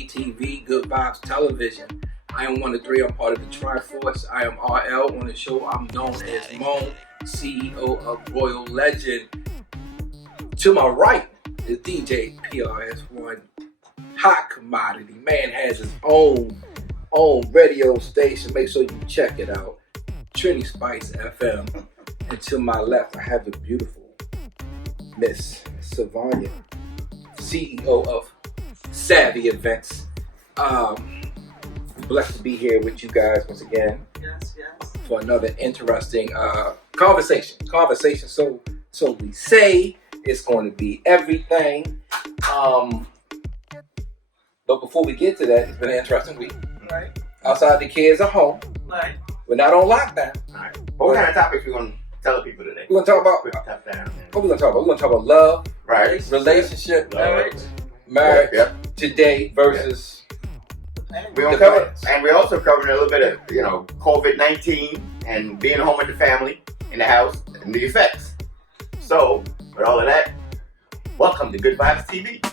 Gvtv, Good Vibes Television. I am one of three. I'm part of the Triforce. I am RL. On the show, I'm known as Moan, CEO of Royal Legend. To my right is DJ S1 Hot Commodity. Man has his own radio station. Make sure you check it out. Trinity Spice FM. And to my left, I have the beautiful Miss Savanya, CEO of Savvy Events. Blessed to be here with you guys once again. Yes. For another interesting conversation. So we say it's going to be everything. But before we get to that, it's been an interesting week. Right. Outside, the kids are home. Right. We're not on lockdown. All right. What kind of topics we're going to tell people today? We're going to talk about what we're going to talk about. We're going to talk about love, right, relationship, Marriage. Yep. today versus. We're going to cover, and we're also covering a little bit of COVID-19 and being home with the family in the house and the effects. So, with all of that, welcome to Good Vibes TV.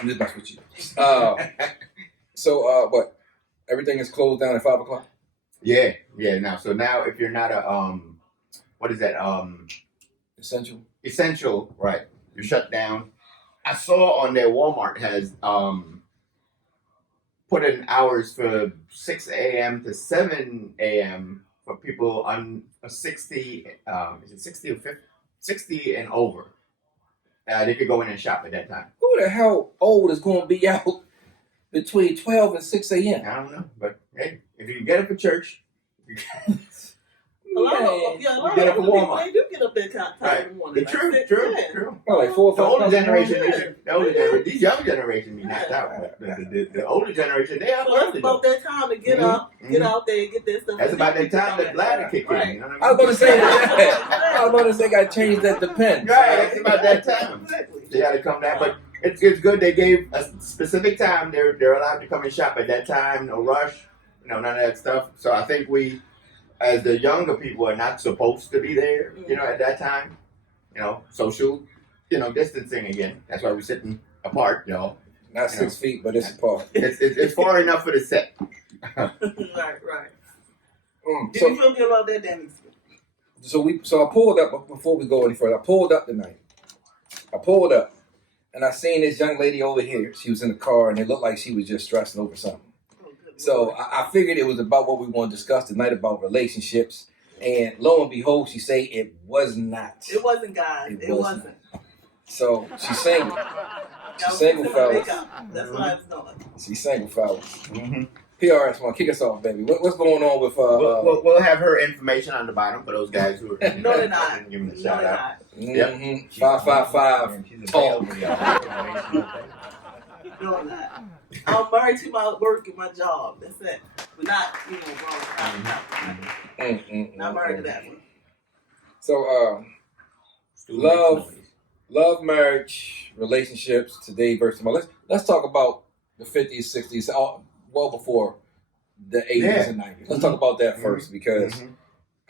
I'm just messing with you. So what? Everything is closed down at 5 o'clock? Yeah. Now, if you're not a what is that? Essential, right? You're shut down. I saw on there Walmart has put in hours for 6 a.m. to 7 a.m. for people on 60. Is it 60 or 50? 60 and over. They could go in and shop at that time. Who the hell old is going to be out between 12 and 6 a.m.? I don't know, but hey, if you can get up for church, A lot of people, they do get up that time in the morning. True. Well, like 4 or 5 The older generation, yeah. these young generation be knocked out. The older generation, they are So that's about that time to get up, get out there, and get that stuff. That's about that time that bladder kick in. Right. You know what I was going to say that. I was going to say I changed that depends. Right, it's about that time. Exactly. They got to come down, but it's good. They gave a specific time. They're allowed to come and shop at that time. No rush. None of that stuff. So I think we, as the younger people, are not supposed to be there. At that time. Social, distancing again. That's why we're sitting apart. Not 6 feet, but it's apart. It's far enough for the set. Right. Do So you feel good about that, Danny? So I pulled up before we go any further. I pulled up tonight. And I seen this young lady over here. She was in the car, and it looked like she was just stressing over something. So I figured it was about what we want to discuss tonight, about relationships. And lo and behold, she say it was not. It wasn't, guys. It wasn't. So she's single. She's single, fellas. That's what I was doing. She's single, fellas. Mm-hmm. PRS1, kick us off, baby. What's going on with... We'll have her information on the bottom for those guys who are... No, they're not. Give them a shout out. Yep. 555 talk. No, I'm not. I'm married to my work and my job. That's it. We're not, wrong. Not married to that one. So, love, marriage, relationships today versus tomorrow. Let's talk about the 50s, 60s, well before the 80s and 90s. Let's talk about that first because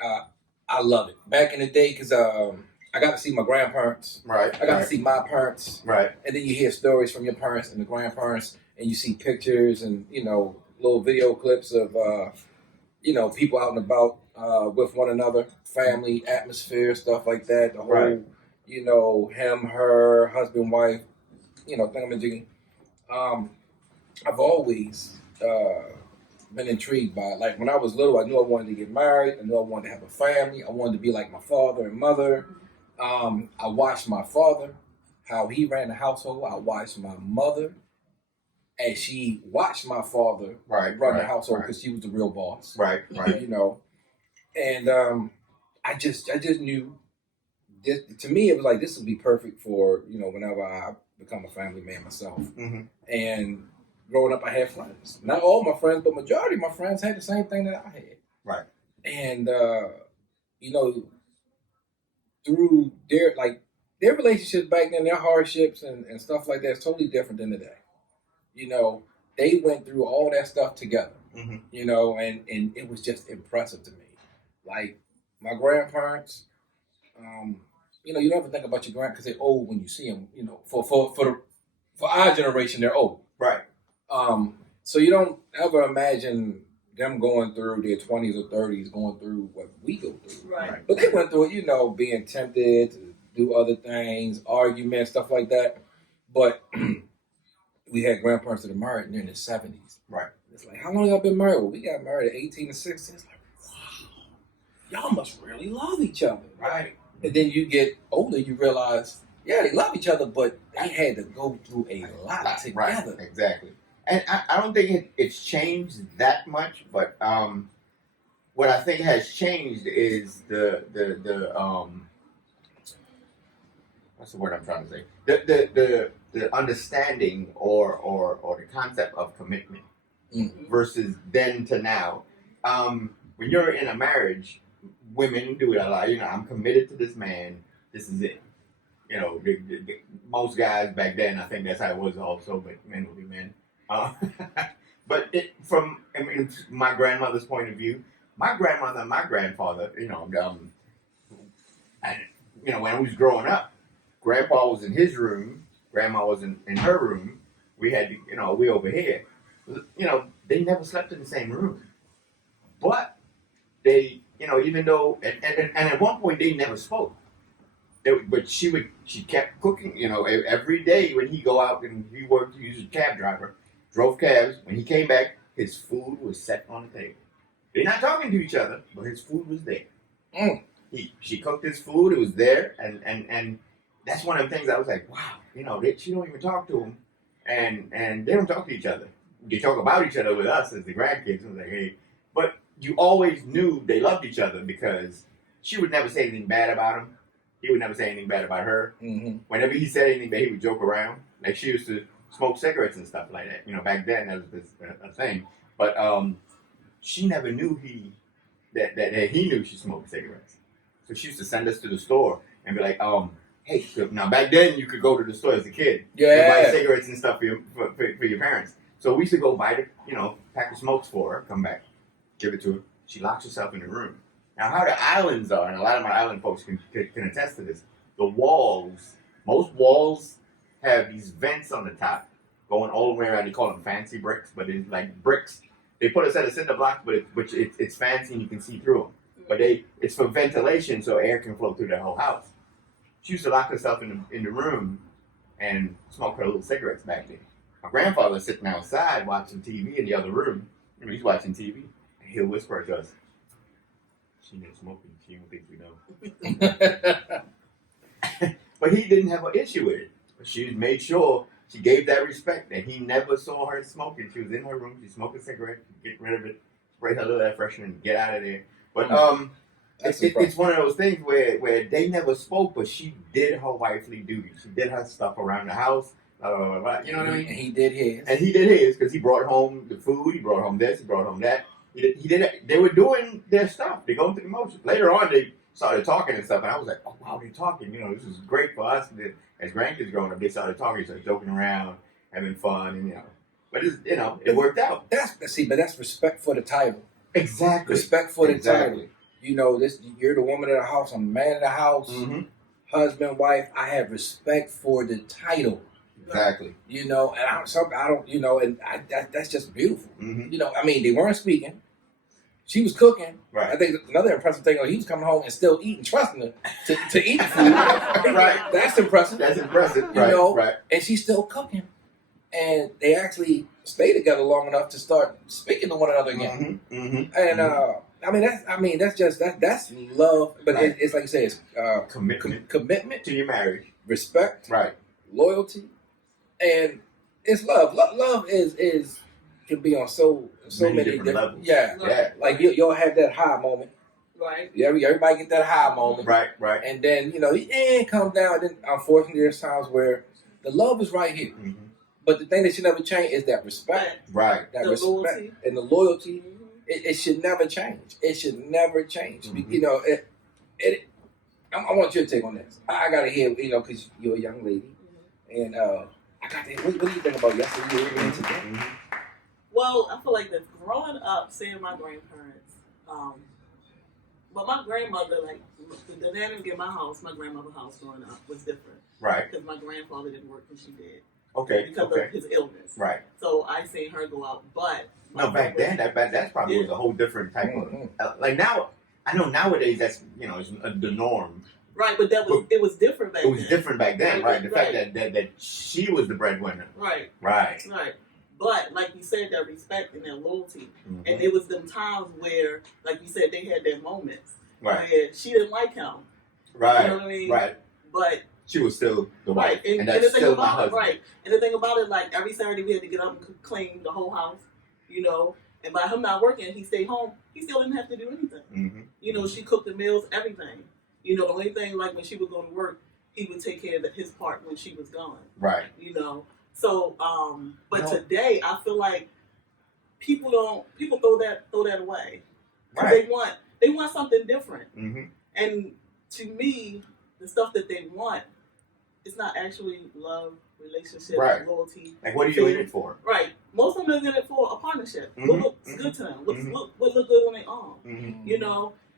I love it. Back in the day, because I got to see my grandparents. Right. I got to see my parents. Right. And then you hear stories from your parents and the grandparents, and you see pictures and, little video clips of, people out and about with one another, family, atmosphere, stuff like that. The whole, him, her, husband, wife, thingamajiggy. I've always been intrigued by it. Like when I was little, I knew I wanted to get married. I knew I wanted to have a family. I wanted to be like my father and mother. I watched my father, how he ran the household. I watched my mother as she watched my father run the household because she was the real boss. Right. And I just knew this, to me, it was like, this would be perfect for, whenever I become a family man myself. Mm-hmm. And growing up, I had friends. Not all my friends, but majority of my friends had the same thing that I had. Right. And, through their relationships back then, their hardships and stuff like that is totally different than today. They went through all that stuff together, and it was just impressive to me. Like my grandparents, you know, you never think about your grandparents because they're old when you see them. You know, for our generation, they're old. Right. So you don't ever imagine them going through their 20s or 30s, going through what we go through. Right. But they went through it, you know, being tempted to do other things, arguments, stuff like that. But we had grandparents that are married and they're in their 70s. Right. It's like, how long y'all been married? Well, we got married at 18 and 16. It's like, wow, y'all must really love each other. Right. And then you get older, you realize, yeah, they love each other, but they had to go through a lot together. Right. Exactly. And I don't think it's changed that much, but what I think has changed is the what's the word I'm trying to say? The understanding or the concept of commitment versus then to now. When you're in a marriage, women do it a lot. You know, I'm committed to this man. This is it. You know, most guys back then, I think that's how it was also, but men will be men. But from my grandmother's point of view, my grandmother and my grandfather, you know, and you know, when I was growing up, Grandpa was in his room, Grandma was in her room. We had, you know, we over here. You know, they never slept in the same room, but they, you know, even though, and at one point they never spoke. But she kept cooking, you know, every day when he go out and he worked, he was a cab driver, drove cabs. When he came back, his food was set on the table. They're not talking to each other, but his food was there. She cooked his food, it was there, and that's one of the things I was like, wow, you know, she don't even talk to him, and they don't talk to each other. They talk about each other with us as the grandkids. I was like, hey, but you always knew they loved each other because she would never say anything bad about him. He would never say anything bad about her. Mm-hmm. Whenever he said anything bad, he would joke around. Like she used to smoke cigarettes and stuff like that. You know, back then that was a thing. But she never knew that he knew she smoked cigarettes. So she used to send us to the store and be like, hey, now back then you could go to the store as a kid, and buy cigarettes and stuff for your parents. So we used to go buy the, you know, pack of smokes for her, come back, give it to her. She locks herself in the room. Now, how the islands are, and a lot of my island folks can attest to this, the walls, most walls have these vents on the top going all the way around. They call them fancy bricks, but it's like bricks. They put a set of cinder blocks, but it's fancy and you can see through them. But it's for ventilation so air can flow through the whole house. She used to lock herself in the room and smoke her little cigarettes back there. My grandfather's sitting outside watching TV in the other room. You know, he's watching TV, and he'll whisper to us, she ain't smoking. She don't think we know. But he didn't have an issue with it. She made sure she gave that respect, and he never saw her smoking. She was in her room. She smoked a cigarette, get rid of it, spray her little air freshener, and get out of there. But it's one of those things where they never spoke, but she did her wifely duty. She did her stuff around the house. You know what I mean? And he did his. And he did his because he brought home the food. He brought home this. He brought home that. He did it. They were doing their stuff. They go through the motions. Later on, they started talking and stuff, and I was like, "Oh wow, they're talking." You know, this is great for us. And as grandkids growing up, they started talking, started joking around, having fun, and you know. But it worked out. But that's respect for the title. Exactly. Respect for the title. You know, you're the woman of the house. I'm the man of the house. Mm-hmm. Husband, wife. I have respect for the title. Exactly. You know, and I don't. You know, and that's just beautiful. Mm-hmm. You know, I mean, they weren't speaking. She was cooking. Right. I think another impressive thing, he was coming home and still eating, trusting her to eat food. Right. That's impressive. That's impressive. You know, right. And she's still cooking. And they actually stay together long enough to start speaking to one another again. Mm-hmm. Mm-hmm. And that's love. But right. It's like you say, it's commitment to your marriage, respect, right, loyalty, and it's love. Love is can be on so many different levels. Yeah. Like you'll have that high moment. Right. Yeah, everybody get that high moment. Right. And then, you know, it comes down. Then unfortunately there's times where the love is right here. Mm-hmm. But the thing that should never change is that respect. Right. That respect loyalty. And the loyalty. Mm-hmm. It should never change. It should never change. Mm-hmm. You know, I want your take on this. I gotta hear, you know, because you're a young lady. Mm-hmm. And I got to hear, what do you think about yesterday and today? Mm-hmm. Well, I feel like that growing up, seeing my grandparents, But my grandmother, like the dynamic in my house, my grandmother's house growing up was different. Right. Because my grandfather didn't work when she did. Okay. Because of his illness. Right. So I seen her go out, but no, back then that probably was a whole different type of like now. I know nowadays that's it's the norm. Right, but it was different back then. It was different back then, right? The fact that she was the breadwinner. Right. Right. Right. But like you said, that respect and that loyalty, and it was them times where, like you said, they had their moments where she didn't like him. Right. You know what I mean? Right. But she was still the wife, and that's still my husband. Right. And the thing about it, like every Saturday we had to get up and clean the whole house, And by him not working, he stayed home. He still didn't have to do anything. She cooked the meals, everything. The only thing, like when she would go to work, he would take care of his part when she was gone. Right. So, but today I feel like people throw that away. Right. They want something different. Mm-hmm. And to me, the stuff that they want, it's not actually love, relationship, loyalty. Like, what are you in it for? Right. Most of them are in it for a partnership. What looks good to them? What look good on their arm?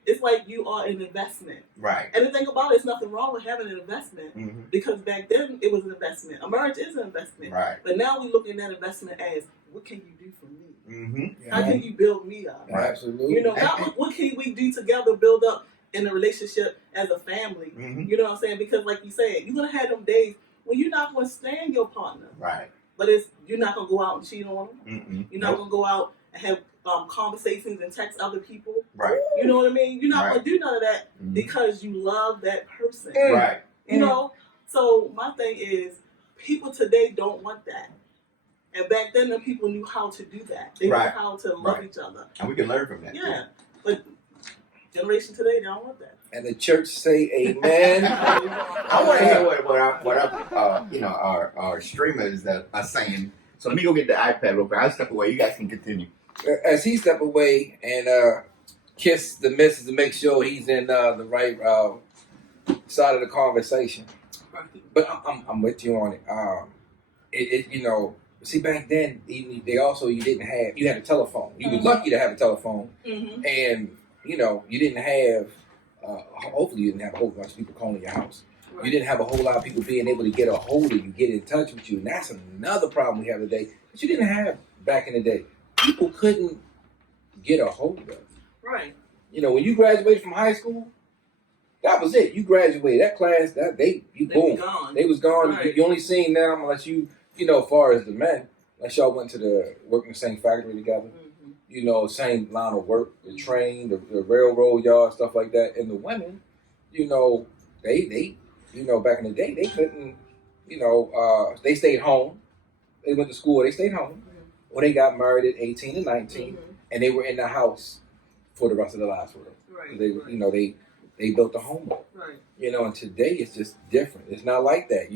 It's like you are an investment. Right. And the thing about it, there's nothing wrong with having an investment because back then it was an investment. A marriage is an investment. Right. But now we're looking at investment as, what can you do for me? Yeah. How can you build me up? Right. Absolutely. Not what can we do together, build up in a relationship as a family. You know what I'm saying? Because like you said, you're going to have them days when you're not going to stand your partner. Right. But you're not going to go out and cheat on them. You're not going to go out and have conversations and text other people. Right. You know what I mean? You're not going to do none of that because you love that person. Right. So my thing is, people today don't want that. And back then, the people knew how to do that. They knew how to love each other. And we can learn from that. Yeah. But generation today, they don't want that. And the church say amen. I want to hear what our streamers that are saying. So let me go get the iPad real quick. I'll step away. You guys can continue. As he step away and kiss the missus to make sure he's in the right side of the conversation. But I'm with you on it. See, back then you had a telephone. You were lucky to have a telephone, and you didn't have. Hopefully, you didn't have a whole bunch of people calling your house. Right. You didn't have a whole lot of people being able to get a hold of you, get in touch with you, and that's another problem we have today. But you didn't have back in the day. People couldn't get a hold of. Right. When you graduated from high school, that was it. You graduated. That class, boom. They was gone. Right. You only seen them unless as far as the men, unless y'all went to work in the same factory together. Same line of work, the train, the railroad yard, stuff like that. And the women, they back in the day, they couldn't, they stayed home. They went to school, they stayed home. Or they got married at 18 and 19, and they were in the house for the rest of their lives with them. Right. They built a home up. Right. And today it's just different. It's not like that.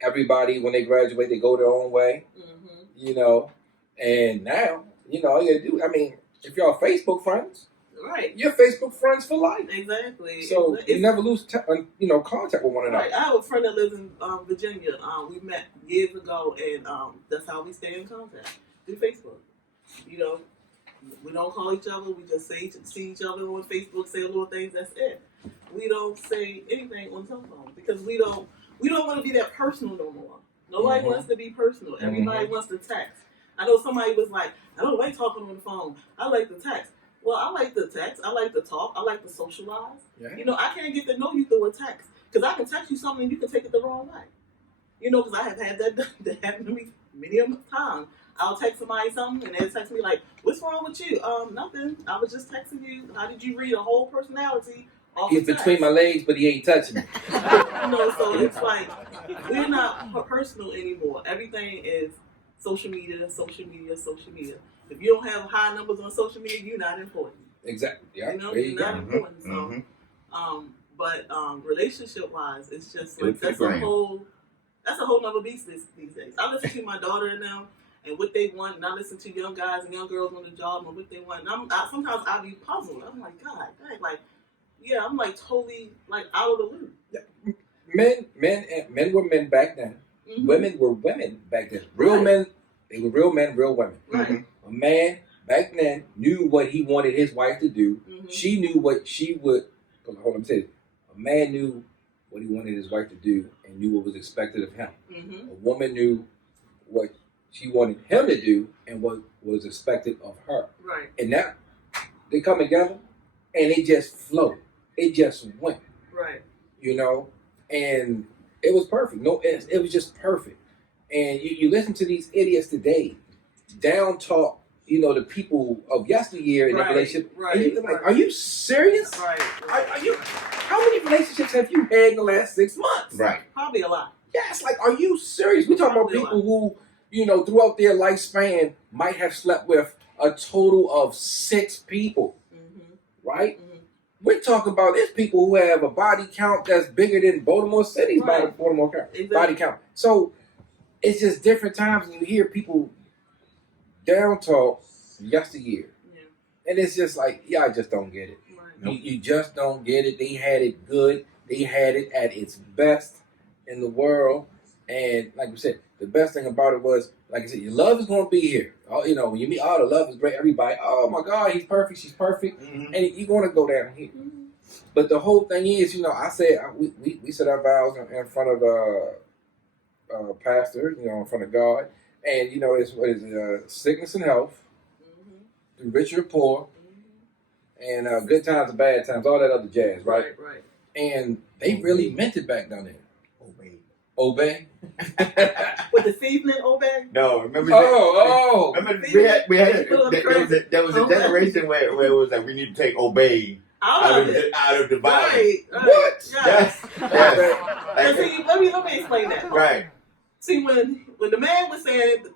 Everybody, when they graduate, they go their own way. And now, all you gotta do, if y'all Facebook friends, right, you're Facebook friends for life. Exactly. So you never lose, contact with one another. Right. I have a friend that lives in Virginia. We met years ago, and that's how we stay in contact through Facebook. We don't call each other. We just see each other on Facebook, say little things. That's it. We don't say anything on telephone because we don't want to be that personal no more. Nobody wants to be personal. Everybody wants to text. I know somebody was like, I don't like talking on the phone. I like the text. Well, I like the text. I like to talk. I like to socialize. Yeah. I can't get to know you through a text because I can text you something and you can take it the wrong way. Because I have had that happen to me many a time. I'll text somebody something and they'll text me like, "What's wrong with you?" Nothing. I was just texting you. How did you read a whole personality? He's between my legs, but he ain't touching me. So it's like we're not personal anymore. Everything is social media. If you don't have high numbers on social media, you're not important. Exactly. Yeah. You're not important. So, but relationship-wise, it's just like that's a whole nother beast these days. I listen to my daughter and them and what they want, and I listen to young guys and young girls on the job and what they want. And sometimes I be puzzled. I'm like, God, I'm like totally like out of the loop. Yeah. Men were men back then. Women were women back then. Real men, they were real men, real women. Right. A man back then knew what he wanted his wife to do. Mm-hmm. She knew what she would. Hold on, say a man knew what he wanted his wife to do and knew what was expected of him. Mm-hmm. A woman knew what she wanted him to do and what was expected of her. Right. And now they come together and it just flowed. It just went. Right. You know, and it was perfect. No, it was just perfect. And you listen to these idiots today, down talk, you know, the people of yesteryear in a relationship. Right. And you're like, are you serious? Right. Are you? How many relationships have you had in the last 6 months? Right. Probably a lot. Yes, like, are you serious? We're talking about people who, you know, throughout their lifespan might have slept with a total of 6 people, right? Mm-hmm. We're talking about there's people who have a body count that's bigger than Baltimore City's Baltimore count, body count. So it's just different times when you hear people down talk yesteryear. Yeah. And it's just like, yeah, I just don't get it. Right. Nope. You just don't get it. They had it good. They had it at its best in the world. And like we said, the best thing about it was, like I said, your love is going to be here. Oh, you know, when you meet, the love is great. Everybody, oh my God, he's perfect. She's perfect. Mm-hmm. And you're going to go down here. Mm-hmm. But the whole thing is, you know, I said, we said our vows in front of pastor, you know, in front of God. And, you know, it's what is it, sickness and health, through rich or poor, and good times and bad times, all that other jazz, right? Right. And they really meant it back down there. Obey. With the seasoning, obey? No, remember? Remember there was a generation where it was like we need to take obey out of the Bible. Right. What? Yes. Yes. Let me explain that. Right. See, when the man was saying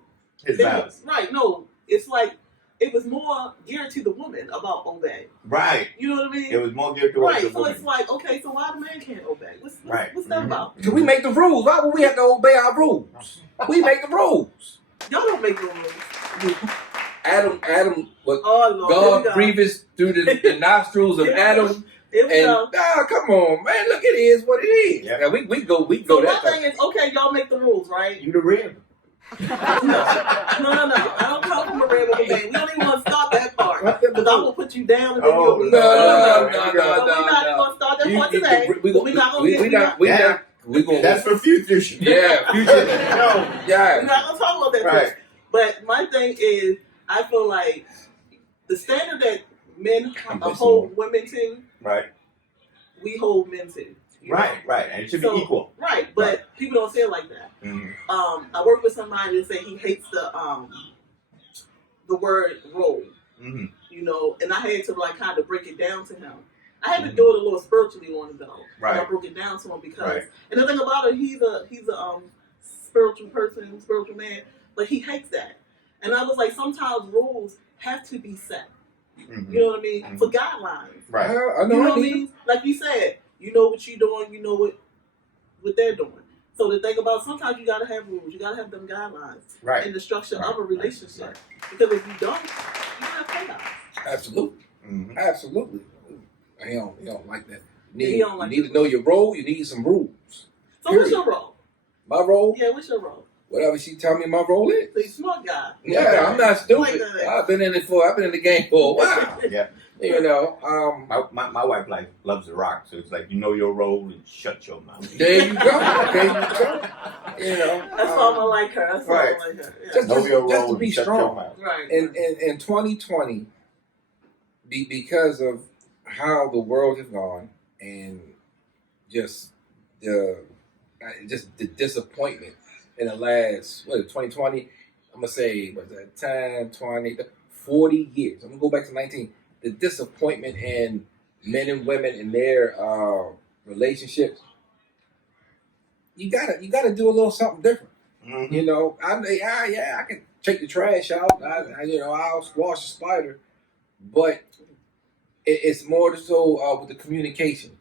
his vows. Right. No, it's like it was more geared to the woman about obey. Right. You know what I mean? It was more geared towards the woman. So it's like, okay, so why the man can't obey? What's that about? Because we make the rules. Why would we have to obey our rules? We make the rules. Y'all don't make the rules. Adam, what God breathes through the nostrils of Adam. And come on, man! Look, it is what it is. Yeah. Now, we go. So that my thing is, okay, y'all make the rules, right? You the rib. No. I don't come from a rib of a man. We don't even want to start that part because I'm gonna put you down and then you'll be. No. We're not gonna start that part today. We're not gonna. That's for future. Yeah, future. We're not gonna talk about that. Right. But my thing is, I feel like the standard that men hold women to, right? We hold men to. Right, and it should be equal. Right, but people don't say it like that. Mm-hmm. I work with somebody that say he hates the word role. Mm-hmm. You know, and I had to like kind of break it down to him. I had to do it a little spiritually on him though. Right. I broke it down to him because, and the thing about it, he's a spiritual person, spiritual man, but he hates that. And I was like, sometimes rules have to be set. Mm-hmm. You know what I mean? Mm-hmm. For guidelines. Right. I know. You know what I mean? Like you said. You know what you're doing. You know what they're doing. So the thing about sometimes you gotta have rules. You gotta have them guidelines in the structure of a relationship. Right. Because if you don't, you have chaos. Absolutely, absolutely. He don't like that. You need to know your role. You need some rules. So what's your role? My role? Yeah, what's your role? Whatever she tell me my role is. So you're a smart guy. Yeah, I'm not stupid. I've been in the game for a while. Yeah. You know, my wife loves to rock, so it's like you know your role and shut your mouth. There you go. You know, that's why I like her. That's why I like her. Yeah. Just know your role just to be and shut strong. Your mouth. Right. In 2020, because of how the world has gone and just the disappointment in the last 2020, I'm gonna say 10, 20, 40 years. I'm gonna go back to 19. The disappointment in men and women in their relationships. You gotta do a little something different. Mm-hmm. You know, I can take the trash out. I'll squash the spider, but it's more so with the communication.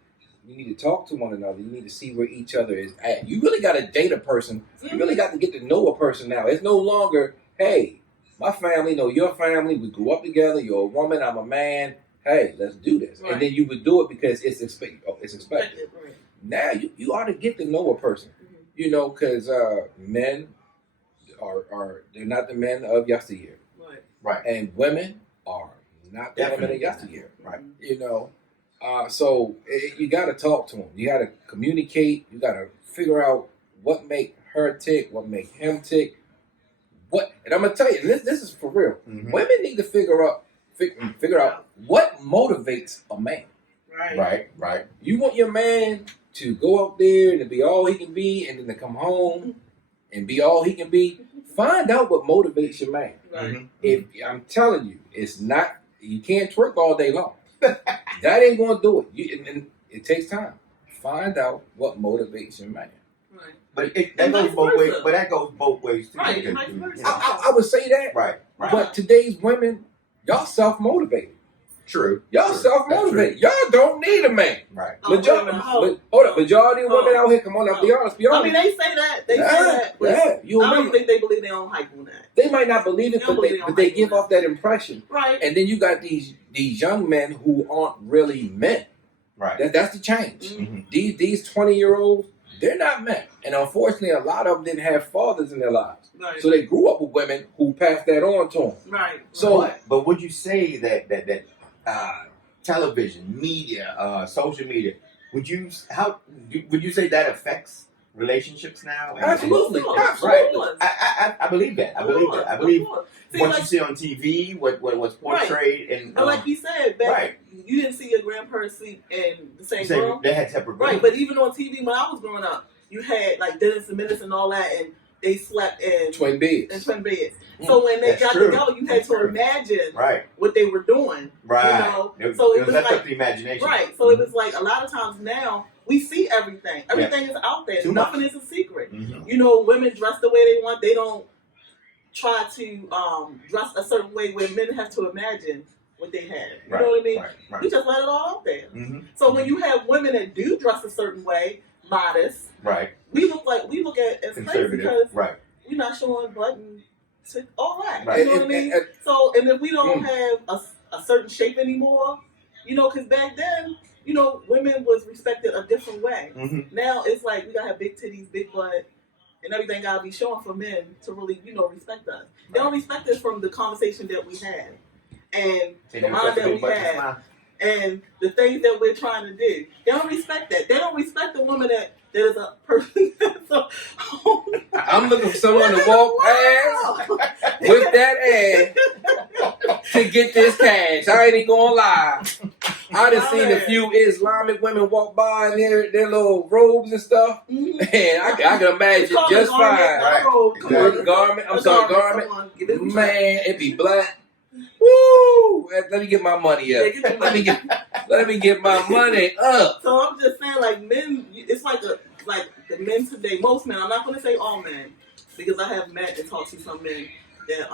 You need to talk to one another. You need to see where each other is at. You really got to date a person. You really got to get to know a person now. It's no longer, hey, my family know your family. We grew up together. You're a woman. I'm a man. Hey, let's do this. Right. And then you would do it because it's expected. Right. Now you ought to get to know a person. Mm-hmm. You know, because men are they're not the men of yesteryear. Right. And women are not the women of yesteryear. Right. You know, so you got to talk to them. You got to communicate. You got to figure out what make her tick, what make him tick. And I'm gonna tell you, and this is for real. Mm-hmm. Women need to figure out what motivates a man. Right. You want your man to go out there and to be all he can be, and then to come home and be all he can be. Find out what motivates your man. Right. If I'm telling you, it's not. You can't twerk all day long. That ain't gonna do it. And it takes time. Find out what motivates your man. Right. But that goes both ways. But that goes both ways too. Right. Because, Vice versa. I would say that. Right. But today's women, y'all self-motivated. True. Y'all self-motivated. Y'all don't need a man. Right. Majority of women out here, come on, be honest. I mean, they say that. They say that. But I don't think they believe their own hype on that. They might not believe it, but they give off that impression. Right. And then you got these young men who aren't really men. Right. That's the change. Mm-hmm. These 20-year-olds, they're not men. And unfortunately, a lot of them didn't have fathers in their lives. Right. So they grew up with women who passed that on to them. Right. So, but would you say that television, media, social media, would you say that affects relationships now? Absolutely. Right. I believe that. I believe what you see on TV, what's portrayed, and like you said, you didn't see your grandparents sleep in the same room. They had separate rooms. Right, but even on TV when I was growing up, you had like Dennis and Menace and all that, and they slept in twin beds. So when they got true. together, you had to imagine right. what they were doing. Right. You know? So it was left like up to the imagination. Right. So it was like a lot of times now we see everything. Everything is out there. Nothing is a secret. Mm-hmm. You know, women dress the way they want. They don't try to dress a certain way where men have to imagine what they have. You know what I mean? Right. We just let it all out there. Mm-hmm. So when you have women that do dress a certain way, modest, we look at it as crazy because we're not showing buttons to all that. Right. You know what I mean? So and if we don't have a certain shape anymore, you know, because back then, you know, women was respected a different way. Mm-hmm. Now it's like we gotta have big titties, big butt, and everything gotta be shown for men to really, you know, respect us. They don't respect us from the conversation that we had and the mind that we have and the things that we're trying to do. They don't respect that. They don't respect the woman that is a person that's a I'm looking for someone to walk past with that ass to get this cash. I ain't even gonna lie. I done seen a few Islamic women walk by in their little robes and stuff, and I can imagine just fine. Garment. Man, it be black. Woo! Let me get my money up. Let me get my money up. So I'm just saying, like men, it's like the men today. Most men. I'm not going to say all men, because I have met and talked to some men that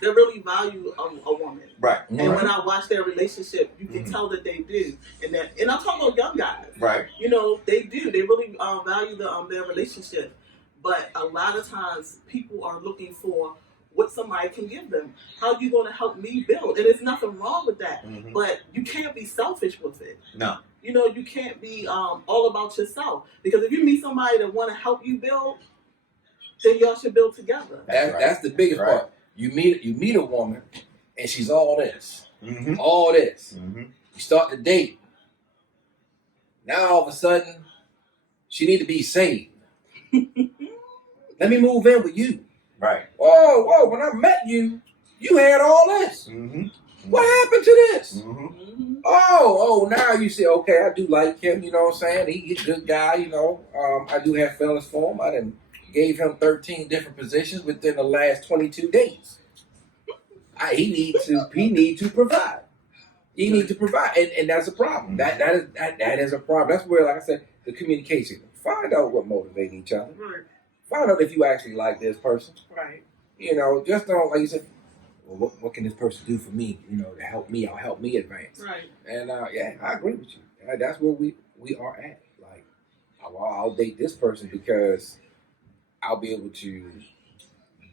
they really value a woman. Right. And when I watch their relationship, you can tell that they do. And I'm talking about young guys. Right. You know, they do. They really value their relationship. But a lot of times, people are looking for what somebody can give them. How you going to help me build? And there's nothing wrong with that. Mm-hmm. But you can't be selfish with it. No. You know, you can't be all about yourself. Because if you meet somebody that want to help you build, then y'all should build together. That's the biggest part. You meet a woman, and she's all this. Mm-hmm. All this. Mm-hmm. You start to date. Now all of a sudden, she need to be saved. Let me move in with you. Right. Whoa, when I met you, you had all this. Mm-hmm. What happened to this? Mm-hmm. Oh, now you say, okay, I do like him, you know what I'm saying? He's a good guy, you know. I do have feelings for him. I done gave him 13 different positions within the last 22 days. He need to provide. He needs to provide, and that's a problem. That is a problem. That's where, like I said, the communication. Find out what motivates each other. Right. Find out if you actually like this person. Right. You know, just don't, like you said, well, what can this person do for me, you know, to help me out, help me advance. Right. And, I agree with you. That's where we are at. Like, I'll date this person because I'll be able to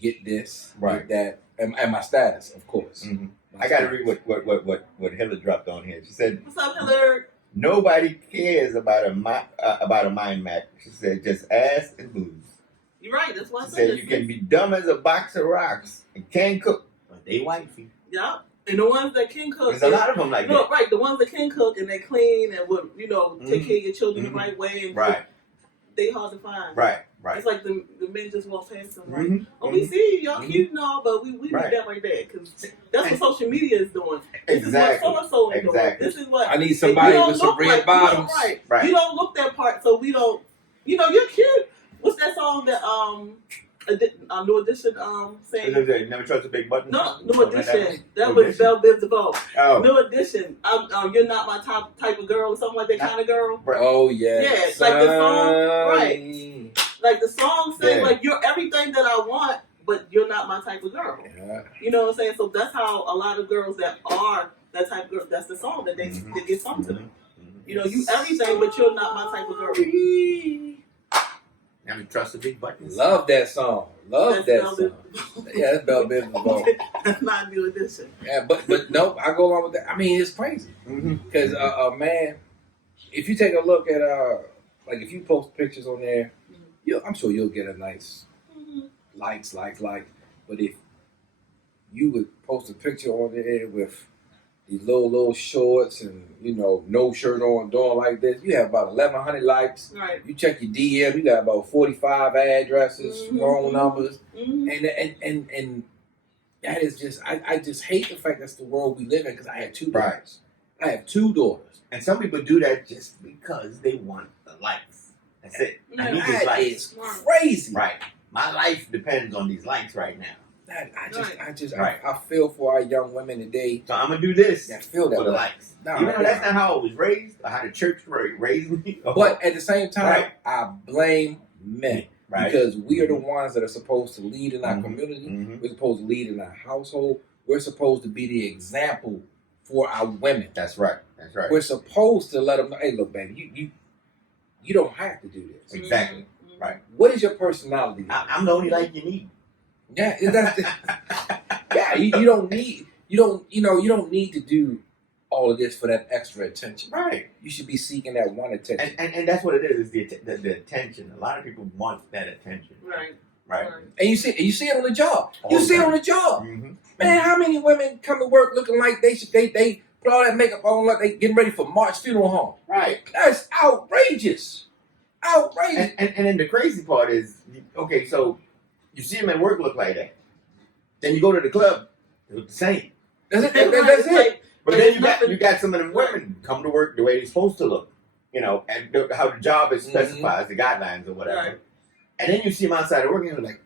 get this, get that, and my status, of course. Mm-hmm. I got to read what Hillary dropped on here. She said, "What's up, Hillary? Nobody cares about a mind map." She said, "Just ass and booze." You're right. That's what I said. You can be dumb as a box of rocks and can't cook, but they wifey. Yeah. And the ones that can cook, There's a lot of them like that. Right, the ones that can cook and they clean and would, take care of your children the right way. And Right. They hard to find. Right. It's like the men just walk past them like, Mm-hmm. we see you, y'all cute and all, but we need that right there. Because that's what social media is doing. This is what so-and-so is doing. This is what... I need somebody with some red bottoms. Right. You don't look that part, so we don't... you're cute. What's that song that... New Edition saying... Never trust a big button? No, New Edition. That was Belle Biv DeVoe. Oh. New Edition. You're not my type of girl or something like that kind of girl. Oh, yeah. Yeah, like the song... Right. Like the song says, like, you're everything that I want, but you're not my type of girl. Yeah. You know what I'm saying? So that's how a lot of girls that are that type of girl, that's the song that they get sung to them. You everything, but you're not my type of girl. Never trust a big button. Love that song. Love that song. Yeah, that's Belle Biv DeVoe. That's not New Edition. Yeah, but no, I go along with that. I mean, it's crazy. Because, man, if you take a look at, like, if you post pictures on there, I'm sure you'll get a nice likes. But if you would post a picture on there with these little shorts and no shirt on, doing like this, you have about 1,100 likes. Right. You check your DM, you got about 45 addresses, phone numbers, and that is just I just hate the fact that's the world we live in because I have two daughters. I have two daughters, and some people do that just because they want the likes. That's it. I need these likes. It's crazy. Right. My life depends on these likes right now. I feel for our young women today. So I'm gonna do this feel that for the way. likes. Even though that's not how I was raised, or how the church raised me. But at the same time, I blame men. Right. Because we are the ones that are supposed to lead in our community. We're supposed to lead in our household. We're supposed to be the example for our women. That's right. We're supposed to let them know, hey, look, baby, you don't have to do this. Exactly. Right. What is your personality? I'm the only like you need. Yeah, yeah. You don't need you don't need to do all of this for that extra attention. Right. You should be seeking that one attention. And that's what it is the attention. A lot of people want that attention. Right. And you see it on the job. All the see time. it on the job. Man, how many women come to work looking like they put all that makeup on like they getting ready for March funeral home? Right. That's outrageous. Outrageous. And then the crazy part is, okay, so you see them at work look like that. Then you go to the club, they look the same. That's it. But then you got some of them women come to work the way they're supposed to look, and how the job is specifies, the guidelines or whatever. Right. And then you see them outside of work and you're like,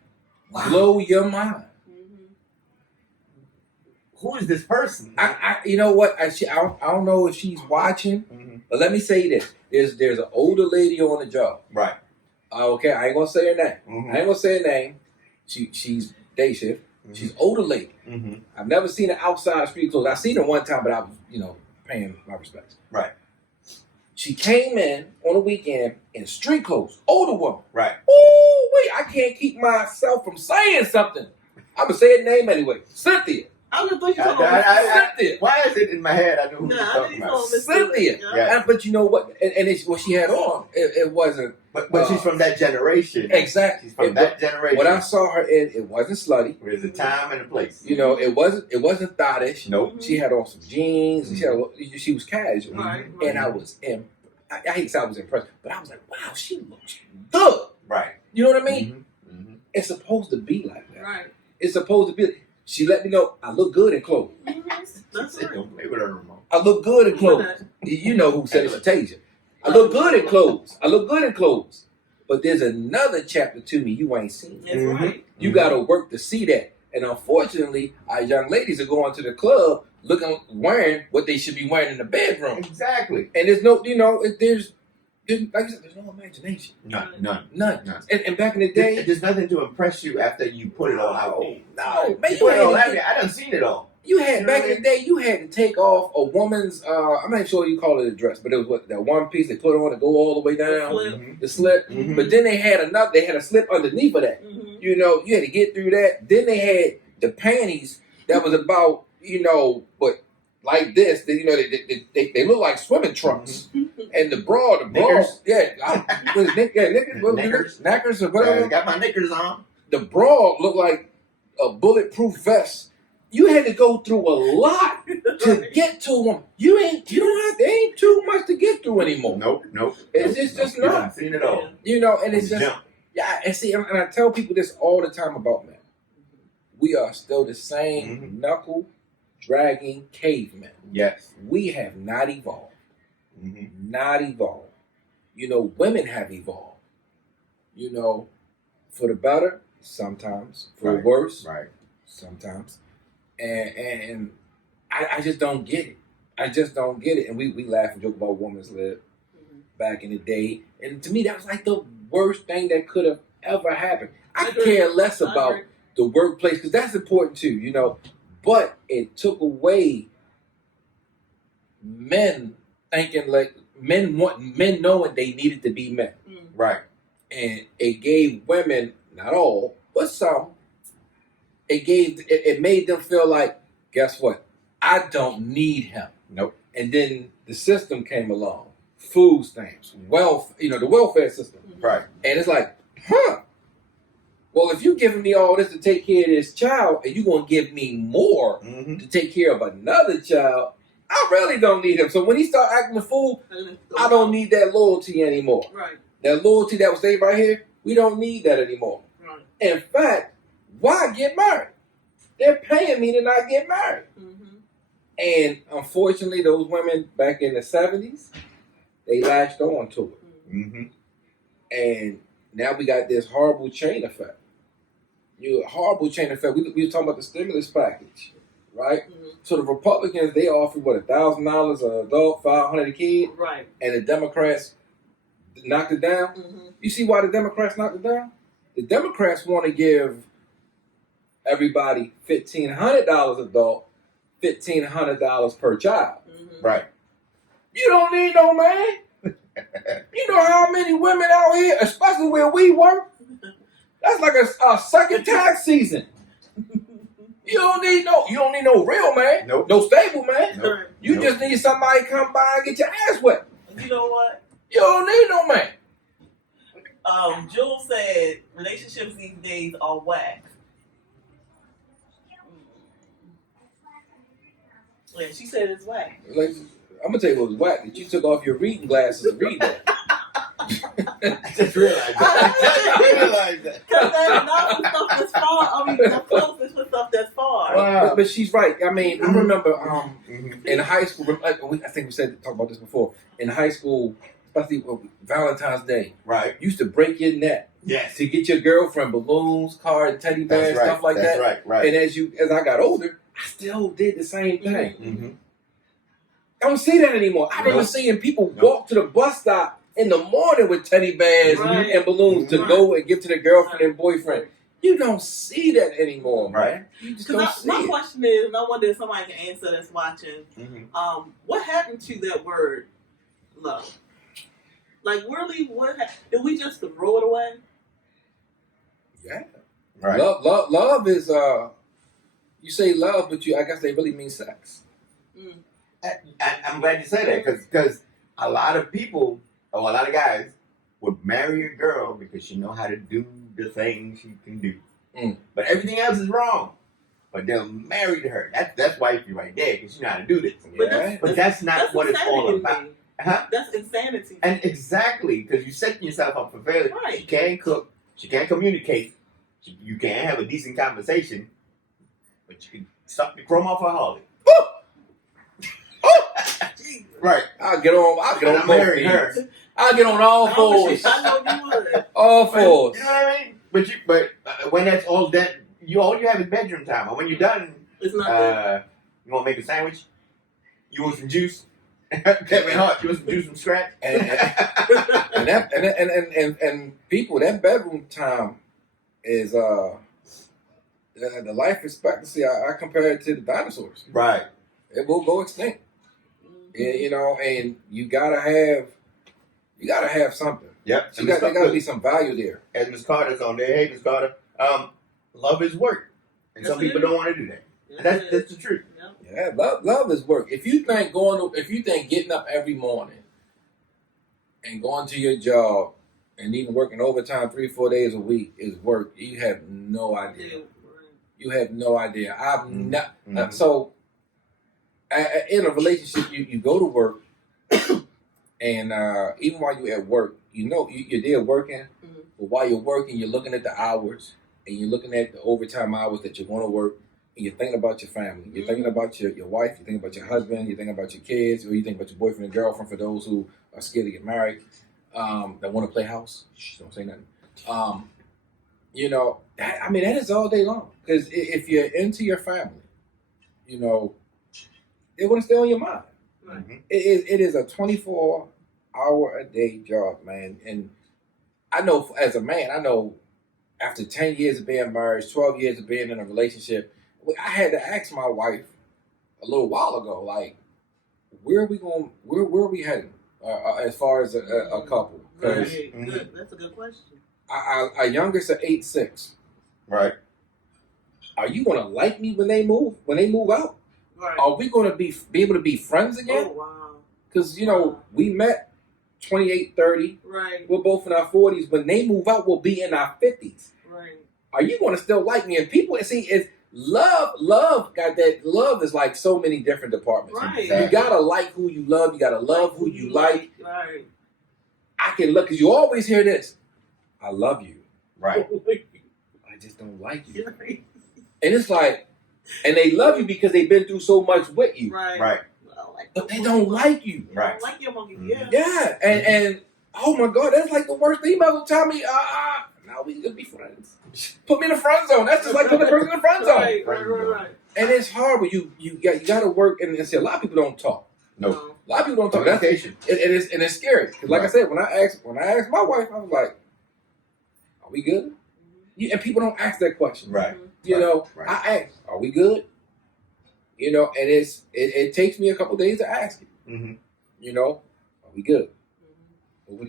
wow. Blow your mind. Who is this person? I you know what? I don't know if she's watching, but let me say this: there's an older lady on the job. Right. Okay, I ain't gonna say her name. I ain't gonna say her name. She's day shift. She's older lady. I've never seen her outside street clothes. I seen her one time, but I was paying my respects. Right. She came in on a weekend in street clothes. Older woman. Right. Oh wait, I can't keep myself from saying something. I'm gonna say her name anyway. Cynthia. I was thinking Cynthia. Why is it in my head? I know who you're talking about. Cynthia. Yeah. But you know what? And it's what she had on. It wasn't. But she's from that generation. Exactly. She's from that generation. What I saw her in, it wasn't slutty. There's a time and a place. It wasn't thottish. Nope. She had on some jeans. And she was casual. Right. And I was I hate to say I was impressed, but I was like, wow, she looks good. Right. You know what I mean? It's supposed to be like that. Right. It's supposed to be. She let me know I look good in clothes. That's right. Don't play with her remote. I look good in clothes. You know who said it, Shatasia. I look good in clothes. But there's another chapter to me you ain't seen. That's right. You got to work to see that. And unfortunately, our young ladies are going to the club wearing what they should be wearing in the bedroom. Exactly. And there's no, there's like I said, there's no imagination. None. And back in the day, there's nothing to impress you after you put it all out there. No, man, I done seen it all. You had back in the day. You had to take off a woman's. I'm not sure you call it a dress, but it was that one piece they put on to go all the way down, the slip. But then they had another. They had a slip underneath of that. You had to get through that. Then they had the panties that was about but like this. They look like swimming trunks. And the bra, knickers. Knickers or whatever. Got my knickers on. The bra looked like a bulletproof vest You had to go through a lot to get to a woman. You don't have, there ain't too much to get through anymore. Nope. It's just You not. haven't seen it all. You know, and it's just, Jump. yeah, and see, and I tell people this all the time about men. We are still the same knuckle dragging cavemen. Yes. We have not evolved. Not evolved. You know, women have evolved. You know, for the better, sometimes. For the worse, Right. sometimes. And I just don't get it. I just don't get it. And we laugh and joke about women's lib back in the day. And to me, that was like the worst thing that could have ever happened. I care less about the workplace, because that's important too, you know. But it took away men thinking like men knowing they needed to be men. Right. And it gave women, not all, but some, it made them feel like, guess what? I don't need him. Nope. And then the system came along. Food stamps, wealth, you know, the welfare system. Right. And it's like, well, if you're giving me all this to take care of this child, and you're going to give me more to take care of another child, I really don't need him. So when he start acting a fool, I don't need that loyalty anymore. Right. That loyalty that was stayed right here, we don't need that anymore. Right. In fact, why get married? They're paying me to not get married. And unfortunately, those women back in the 70s, they latched on to it. And now we got this horrible chain effect. Horrible chain effect. We were talking about the stimulus package, right? So the Republicans, they offered, what, $1,000 an adult, $500 a kid? Right. And the Democrats knocked it down? You see why the Democrats knocked it down? The Democrats want to give everybody $1,500 adult, $1,500 per child. Right. You don't need no man. You know how many women out here, especially where we work? That's like a second tax season. You don't need no real man. Nope. No stable man. Nope. You just need somebody to come by and get your ass wet. You know what? You don't need no man. Jules said relationships these days are whack. Yeah, she said it's whack. Like, I'm gonna tell you what was whack. That you took off your reading glasses and read that. I just realized that. Because that's not the stuff that's far. I mean, the closest for stuff that's far. Wow. But she's right. I mean, I remember in high school. I think we talked about this before. In high school, especially Valentine's Day, Right. you used to break your neck Yes. to get your girlfriend balloons, cards, teddy bears, That's right. stuff like That's that. right. And as I got older, I still did the same thing. I don't see that anymore. I remember seeing people walk to the bus stop in the morning with teddy bears and balloons to go and give to their girlfriend and boyfriend. You don't see that anymore, man. You just don't see my it. question is, and I wonder if somebody can answer that's watching, what happened to that word, love? Like, really, did we just throw it away? Yeah. Right. Love is, you say love, but I guess they really mean sex. I'm glad you say that because a lot of people, or a lot of guys, would marry a girl because she know how to do the things she can do. But everything else is wrong. But they'll marry her. That's wifey right there because she know how to do this. But that's not what it's all about. That's insanity. And exactly, because you're setting yourself up for failure. Right. She can't cook. She can't communicate. You can't have a decent conversation. But you can suck the chrome off her Harley. Right. I'll get on I'm marrying her. I'll get on all fours. I know you would. All fours. You know what I mean? But when that's all done, all you have is bedroom time. And when you're done, It's not that. you want to make a sandwich? You want some juice? Kevin Hart, you want some juice from scratch? And people, that bedroom time is the life expectancy. I compare it to the dinosaurs. Right. It will go extinct. You know, and you gotta have something. Yep. So there gotta be some value there. As Ms. Carter's on there, hey Ms. Carter, love is work, and some people don't want to do that. That's the truth. Yeah, love is work. If you think getting up every morning and going to your job and even working overtime 3-4 days a week is work, you have no idea. You have no idea. I've Mhm. not. Mhm. So, in a relationship, you go to work, and even while you're at work, you're there working. Mhm. But while you're working, you're looking at the hours, and you're looking at the overtime hours that you're going to work, and you're thinking about your family. You're thinking about your wife. You're thinking about your husband. You're thinking about your kids, or you think about your boyfriend and girlfriend. For those who are scared to get married, that want to play house. Shh, don't say nothing. That is all day long. Because if you're into your family, they want to stay on your mind. Right. Mhm. It is a 24-hour a day job, man. And I know as a man, after 10 years of being married, 12 years of being in a relationship, I had to ask my wife a little while ago, like, where are we going? Where are we heading as far as a couple? Because Right. Mhm. Good. That's a good question. our youngest are 8'6". Right. Are you gonna like me when they move out? Right. Are we gonna be able to be friends again? Oh wow. Because Wow. we met 28, 30. Right. We're both in our 40s. When they move out, we'll be in our 50s. Right. Are you going to still like me? And people see it's love got that. Love is like so many different departments. Right. You gotta like who you love. You gotta love who you like. Right. I can look, because you always hear this. I love you. Right. I just don't like you. Right. And it's like, and they love you because they've been through so much with you. Right. Right. But they don't like you. They don't like your monkey. Mhm. Yeah. Yeah. And oh my God, that's like the worst thing. You might as well tell me, now we can be friends. Put me in the friend zone. That's just like putting the person in the friend zone. Right. And it's horrible. You got to work, and see, a lot of people don't talk. No. A lot of people don't talk. That's Communication. and it's scary. Because like I Right. said, when I asked my wife, I was like, "Are we good?" And people don't ask that question. Right. Right. I ask, "Are we good?" And it takes me a couple days to ask it. Mm-hmm. Are we good? Well,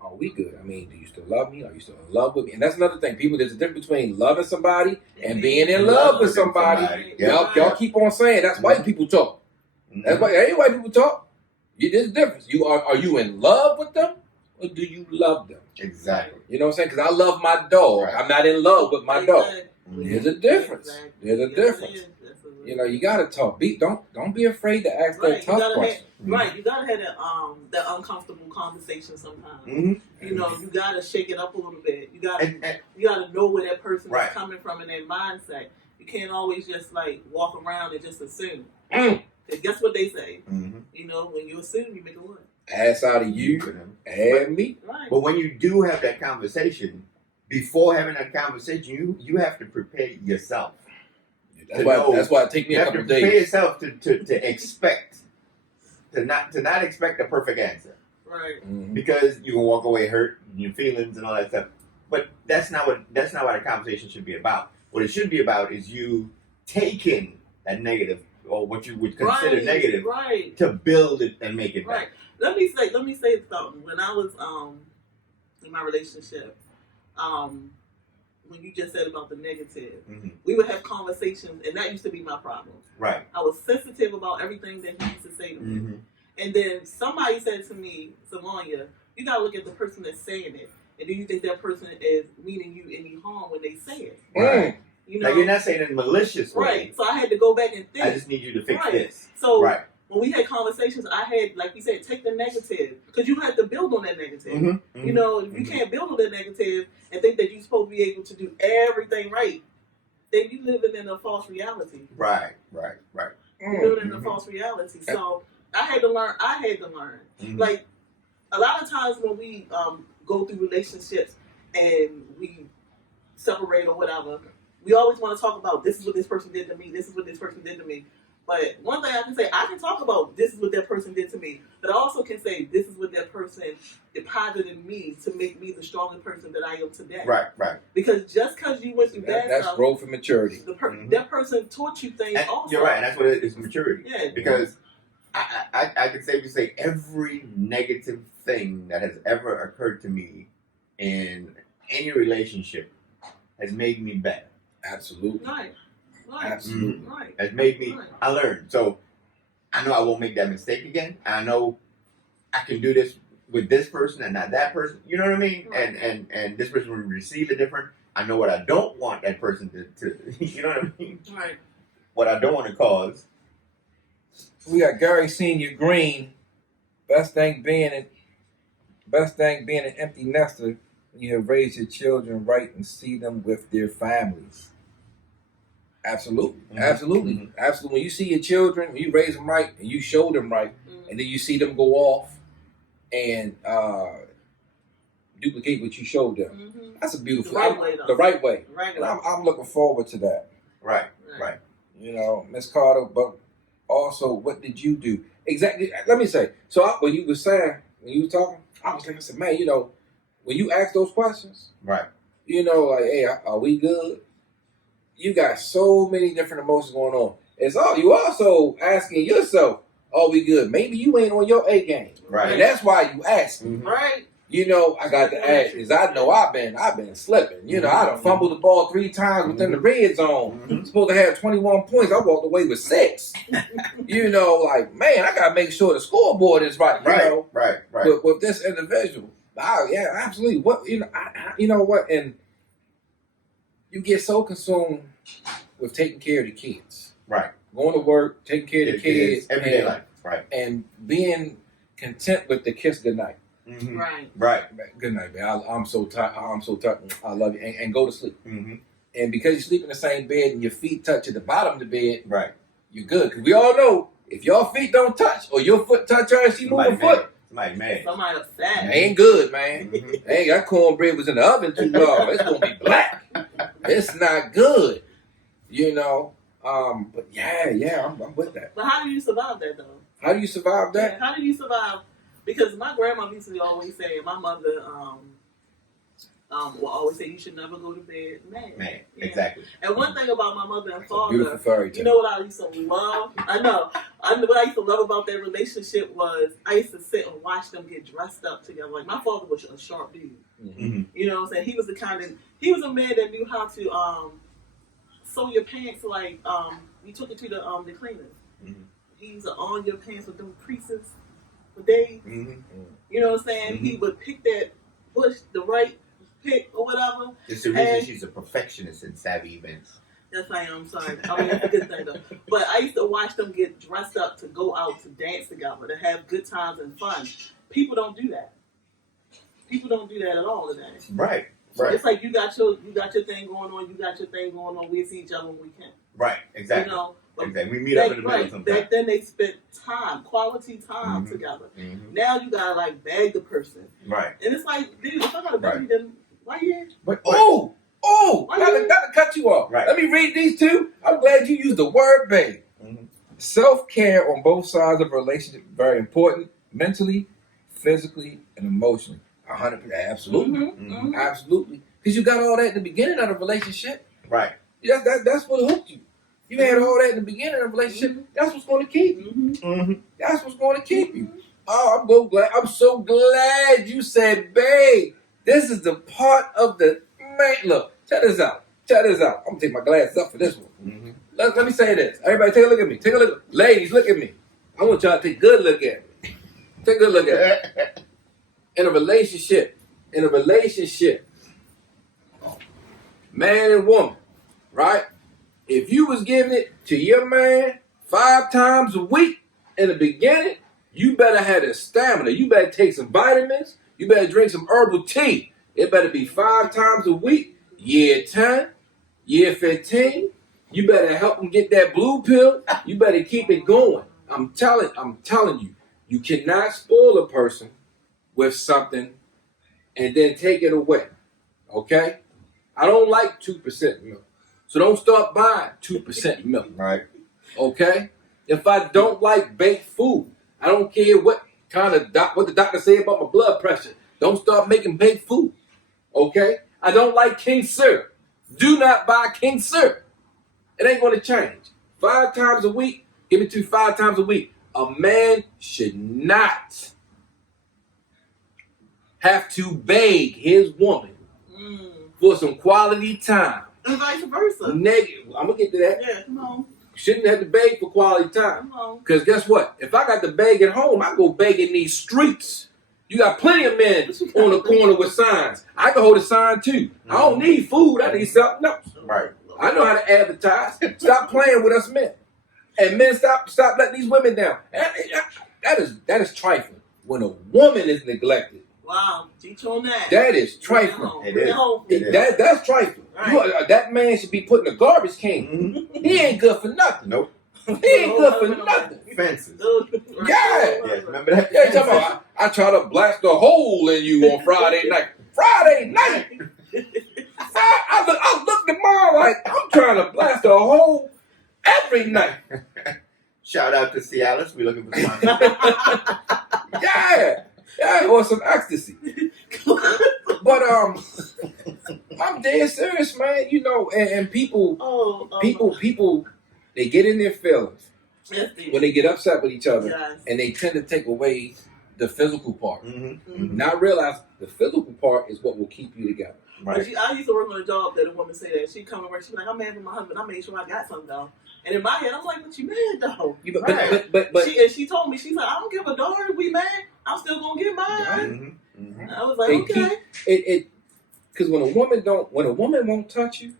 are we good? I mean, do you still love me? Are you still in love with me? And that's another thing. People, there's a difference between loving somebody and being in love with somebody. Y'all keep on saying that's white people talk. Mm-hmm. That's why ain't white people talk. There's a difference. Are you in love with them, or do you love them? Exactly. You know what I'm saying? Because I love my dog. Right. I'm not in love with my dog. Mhm. There's a difference. Exactly. There's a difference. You gotta talk. Don't be afraid to ask that tough question. Right, you gotta have that uncomfortable conversation sometimes. Mm-hmm. You gotta shake it up a little bit. You gotta And know where that person Right. is coming from in their mindset. You can't always just like walk around and just assume. Mm. 'Cause guess what they say? Mm-hmm. When you assume, you make a what? Ass out of you and me. Right. But when you do have that conversation, before having that conversation, you have to prepare yourself. That's why it takes me You a have to couple prepare days. yourself to expect to not expect a perfect answer, Right. Mhm. because you can walk away hurt, your feelings and all that stuff. But that's not what the conversation should be about. What it should be about is you taking that negative, or what you would consider negative, Right. to build it and make it better. Right. Let me say something. When I was in my relationship, when you just said about the negative, Mm-hmm. we would have conversations, and that used to be my problem. Right. I was sensitive about everything that he used to say to me. Mm-hmm. And then somebody said to me, Simonia, you gotta look at the person that's saying it. And do you think that person is meaning you any harm when they say it? Right. You know? Now, you're not saying it in a malicious way. Right. So I had to go back and think. I just need you to fix Right. this. So Right. when we had conversations, I had, like you said, take the negative. Because you have to build on that negative. Mm-hmm. Mm-hmm. If you can't build on that negative and think that you're supposed to be able to do everything right, then you're living in a false reality. Right. You're living in a Mhm. false reality. So I had to learn. Mm-hmm. Like, a lot of times when we go through relationships and we separate or whatever, we always want to talk about, this is what this person did to me, this is what this person did to me. But one thing I can say, I can talk about this is what that person did to me, but I also can say this is what that person deposited in me to make me the stronger person that I am today. Right. Because just because you went through That's stuff, growth and maturity. Mhm. that person taught you things And also. you're right, and that's what it is, maturity. Yeah. Because I can safely say every negative thing that has ever occurred to me in any relationship has made me better. Absolutely. Right. Absolutely. Right. Has made me. Right. I learned. So I know I won't make that mistake again. I know I can do this with this person and not that person. You know what I mean? Right. And this person will receive it different. I know what I don't want that person to you know what I mean? Right. What I don't want to cause. We got Gary Senior Green. Best thing being an empty nester when you have raised your children right and see them with their families. Absolutely, absolutely. When you see your children, when you raise them right and you show them right, and then you see them go off and duplicate what you showed them. That's a beautiful, the right way. And I'm looking forward to that. Right. You know, Miss Carter, but also, what did you do? Exactly. Let me say. So when you were saying, when you were talking, I was thinking, I said, man, you know, when you ask those questions, right? You know, like, hey, are we good? You got so many different emotions going on. It's all you also asking yourself, are we good? Maybe you ain't on your A game, right? And that's why you asking, right? You know, I got to ask because I know I've been slipping. You know, I done fumbled the ball 3 times within the red zone. I'm supposed to have 21 points. I walked away with 6. You know, like, man, I got to make sure the scoreboard is right. You know? Right. With this individual. Yeah, absolutely. What, you know, you know what? And you get so consumed with taking care of the kids. Right. Going to work, taking care of the kids. Everyday life. Right. And being content with the kiss goodnight. Right. Good night, man. I'm so tired. I love you. And go to sleep. And because you sleep in the same bed and your feet touch at the bottom of the bed, right, you're good. Because we all know if your feet don't touch or your foot touch her and she move her foot, somebody mad. Somebody upset. Ain't good, man. Hey, that cornbread was in the oven too long. It's gonna be black. It's not good. You know. But yeah, I'm with that. But how do you survive that though? How do you survive that? Yeah, how do you survive? Because my grandma used to always say, and my mother will always say, you should never go to bed mad. Yeah. Exactly. And one thing about my mother and father, beautiful fairy tale. You know what I used to love? I know what I used to love about their relationship was I used to sit and watch them get dressed up together. Like my father was a sharp dude. You know what I'm saying? He was he was a man that knew how to sew your pants like you took it to the cleaners. He used to on your pants with them creases. Days, you know what I'm saying? He would pick that bush, the right pick or whatever. It's the reason she's a perfectionist in savvy events. Yes, I am. I'm sorry. I mean, it's a good thing though. But I used to watch them get dressed up to go out to dance together, to have good times and fun. People don't do that. People don't do that at all today. Right. So it's like you got your thing going on. You got your thing going on. We see each other when we can. Right. Exactly. You know. Exactly. We meet up in the middle sometimes. Back then they spent quality time together. Now you gotta like beg the person. Right. And it's like, dude, if I gotta beg you, then why you here? But not to cut you off. Right. Let me read these two. I'm glad you used the word beg. Self-care on both sides of a relationship very important, mentally, physically, and emotionally. 100%. Absolutely. Absolutely. Because you got all that in the beginning of the relationship. Right. That's what hooked you. You had all that in the beginning of the relationship. That's what's going to keep you. That's what's going to keep you. Oh, I'm so glad you said, babe. This is the part of the man. Look, check this out. I'm gonna take my glasses up for this one. Let me say this. Everybody, take a look at me. Take a look. Ladies, look at me. I want y'all to take a good look at me. Take a good look at me. In a relationship, man and woman, right? If you was giving it to your man 5 times a week in the beginning, you better have the stamina. You better take some vitamins. You better drink some herbal tea. It better be 5 times a week. Year 10, year 15. You better help them get that blue pill. You better keep it going. I'm telling you, you cannot spoil a person with something and then take it away. Okay? I don't like 2% milk. So don't start buying 2% milk. Right. Okay? If I don't like baked food, I don't care what the doctor say about my blood pressure. Don't start making baked food. Okay? I don't like King syrup. Do not buy King syrup. It ain't going to change. 5 times a week, give it to 5 times a week. A man should not have to beg his woman for some quality time. And vice versa. Negative. I'm going to get to that. Yeah, come on. Shouldn't have to beg for quality time. Come on. Because guess what? If I got to beg at home, I go beg in these streets. You got plenty of men on the corner with signs. I can hold a sign too. I don't need food. I need something else. Right. I know how to advertise. Stop playing with us men. And men, stop letting these women down. That is trifling. When a woman is neglected. Wow, teach on that. That is trifling. It is. That's trifling. Right. That man should be put in the garbage can. He ain't good for nothing. Nope. He ain't good for nothing. Fences. Yeah. Yes, remember that? Yeah, you talking about, I try to blast a hole in you on Friday night. Friday night. I looked at mom like, I'm trying to blast a hole every night. Shout out to Cialis. We looking for sponsors. Yeah, or some ecstasy. But I'm dead serious, man. You know, and people, people, they get in their feelings when they get upset with each other, and they tend to take away the physical part. Not realize the physical part is what will keep you together. Right. I used to work on a job that a woman said that she'd come to work. She's like, I'm mad with my husband. I made sure I got something though. And in my head, I'm like, what you mad though? But she told me, she's like, I don't give a darn if we mad. I'm still gonna get mine. I was like, okay. Because when a woman won't touch you,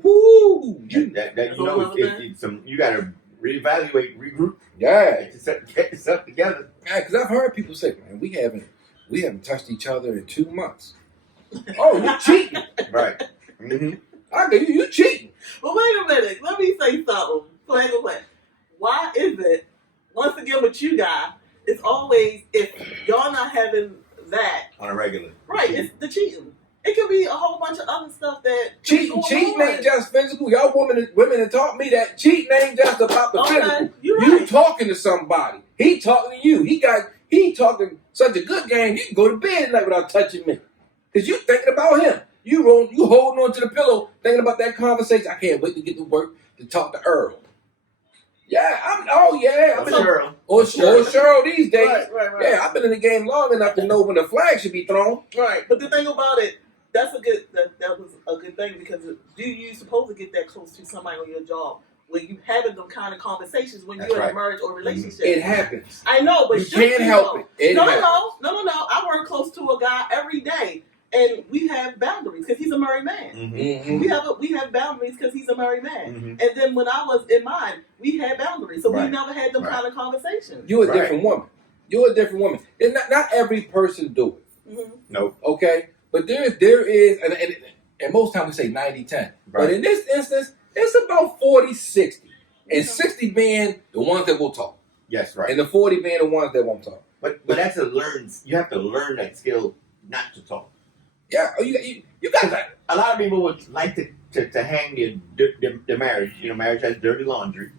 woo, you gotta reevaluate, regroup. Yeah, get yourself together. Yeah, because I've heard people say, man, we haven't touched each other in 2 months. Oh, you cheating? Right. I think you cheating. But wait a minute, let me say something. Play. Why is it, once again with you guys, it's always, if y'all not having that on a regular. Right, it's the cheating. It could be a whole bunch of other stuff that cheating ain't just physical. Y'all women have taught me that cheating ain't just about the physical. You talking to somebody. He talking to you. He talking such a good game. You can go to bed at night without touching me. Because you thinking about him. You holding on to the pillow, thinking about that conversation. I can't wait to get to work to talk to Earl. Yeah, Cheryl. Or Cheryl these days. Right. Yeah, I've been in the game long enough to know when the flag should be thrown. Right, but the thing about it, that was a good thing, because you supposed to get that close to somebody on your job when you having them kind of conversations when you're in a marriage or relationship. It happens. I know, but you can't help it. No. I work close to a guy every day, and we have boundaries because he's a married man. We have boundaries because he's a married man. And then when I was in mine, we had boundaries, so we never had them kind of conversations. You're a different woman. You're a different woman. And not every person do it. Nope. Okay, but there is, and most times we say 90-10. But in this instance, it's about 40-60. And 60 being the ones that will talk. Yes, right. And the 40 being the ones that won't talk. But that's you have to learn that skill not to talk. Yeah, you got that. A lot of people would like to hang their marriage. You know, marriage has dirty laundry.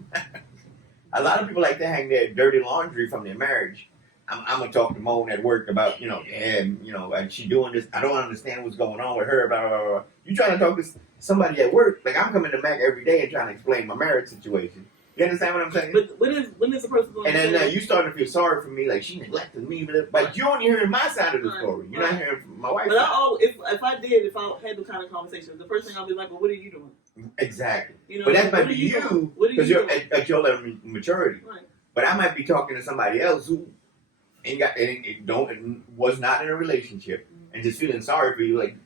A lot of people like to hang their dirty laundry from their marriage. I'm gonna talk to Moan at work about, and she doing this. I don't understand what's going on with her. Blah, blah, blah. You trying to talk to somebody at work? Like, I'm coming to Mac every day and trying to explain my marriage situation. You understand what I'm saying? But when is the person going to? And then you starting to feel sorry for me, like she neglected me. But you only hearing my side of the story. You're not hearing my wife's side. But if I had the kind of conversation, the first thing I'll be like, well, what are you doing? Exactly. You know, but that might be you because you're at your level of maturity. Right. But I might be talking to somebody else who was not in a relationship and just feeling sorry for you. Like,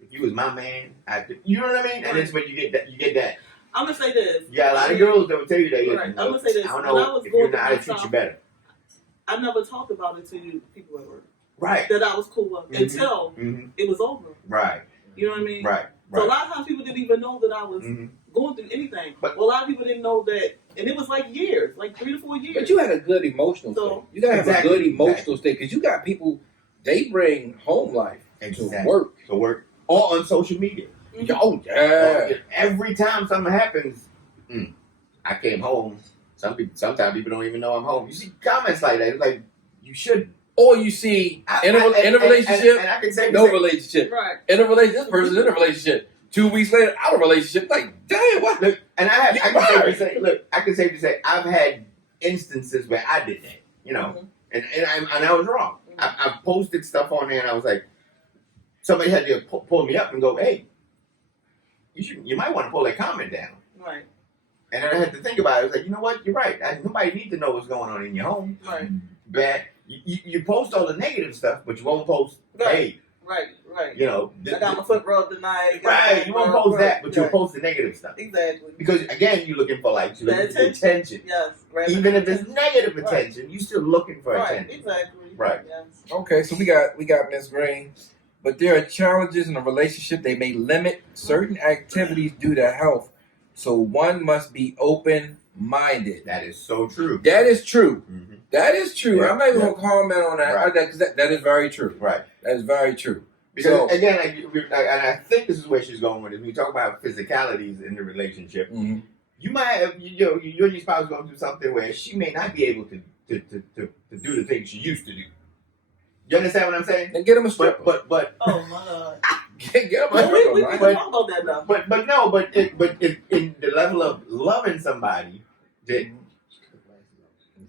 if you was my man, you know what I mean? And that's when you get that. I'm gonna say this. Yeah, a lot of girls that will tell you that. Right. I'm gonna say this. I don't know if you're not, I treat you better. I never talked about it to people at work. Right. That I was cool with until it was over. Right. You know what I mean? Right. So a lot of times people didn't even know that I was going through anything. But a lot of people didn't know that, and it was like years, like 3 to 4 years. But you had a good emotional state. You gotta have a good emotional state, because you got people, they bring home life to work. To work. Or on social media. Oh, yeah. Every time something happens, I came home. Sometimes people don't even know I'm home. You see comments like that. It's like, you shouldn't. Or you see, in a relationship, and I can say relationship. Right. In a relationship, this person's in a relationship. 2 weeks later, out of a relationship. Like, damn, what? Look, and I can safely say, I've had instances where I did that, you know, and I was wrong. I posted stuff on there, and I was like, somebody had to pull me up and go, hey, you might want to pull that comment down. Right. And then I had to think about it. I was like, you know what? You're right. Nobody needs to know what's going on in your home. Right. You post all the negative stuff, but you won't post, hey, right. you know, I got my foot rubbed tonight. Right, you won't post that, but you'll post the negative stuff. Exactly. Because again, you're looking for likes, you're looking for attention. Yes. Even if it's negative attention, you're still looking for attention. Exactly. Right. Yes. Okay, so we got Miss Green. But there are challenges in a relationship. They may limit certain activities due to health. So one must be open-minded. That is so true. That is true. Mm-hmm. That is true. Yeah, I'm not even going to comment on that. Right. Because that is very true. Right. That is very true. Because again, and I think this is where she's going with it. When you talk about physicalities in the relationship, mm-hmm. you might have, you and your spouse going through something where she may not be able to do the things she used to do. You understand what I'm saying? And get him a stripper. But oh my God. Get him a stripper. We can talk about that now. But if in the level of loving somebody, that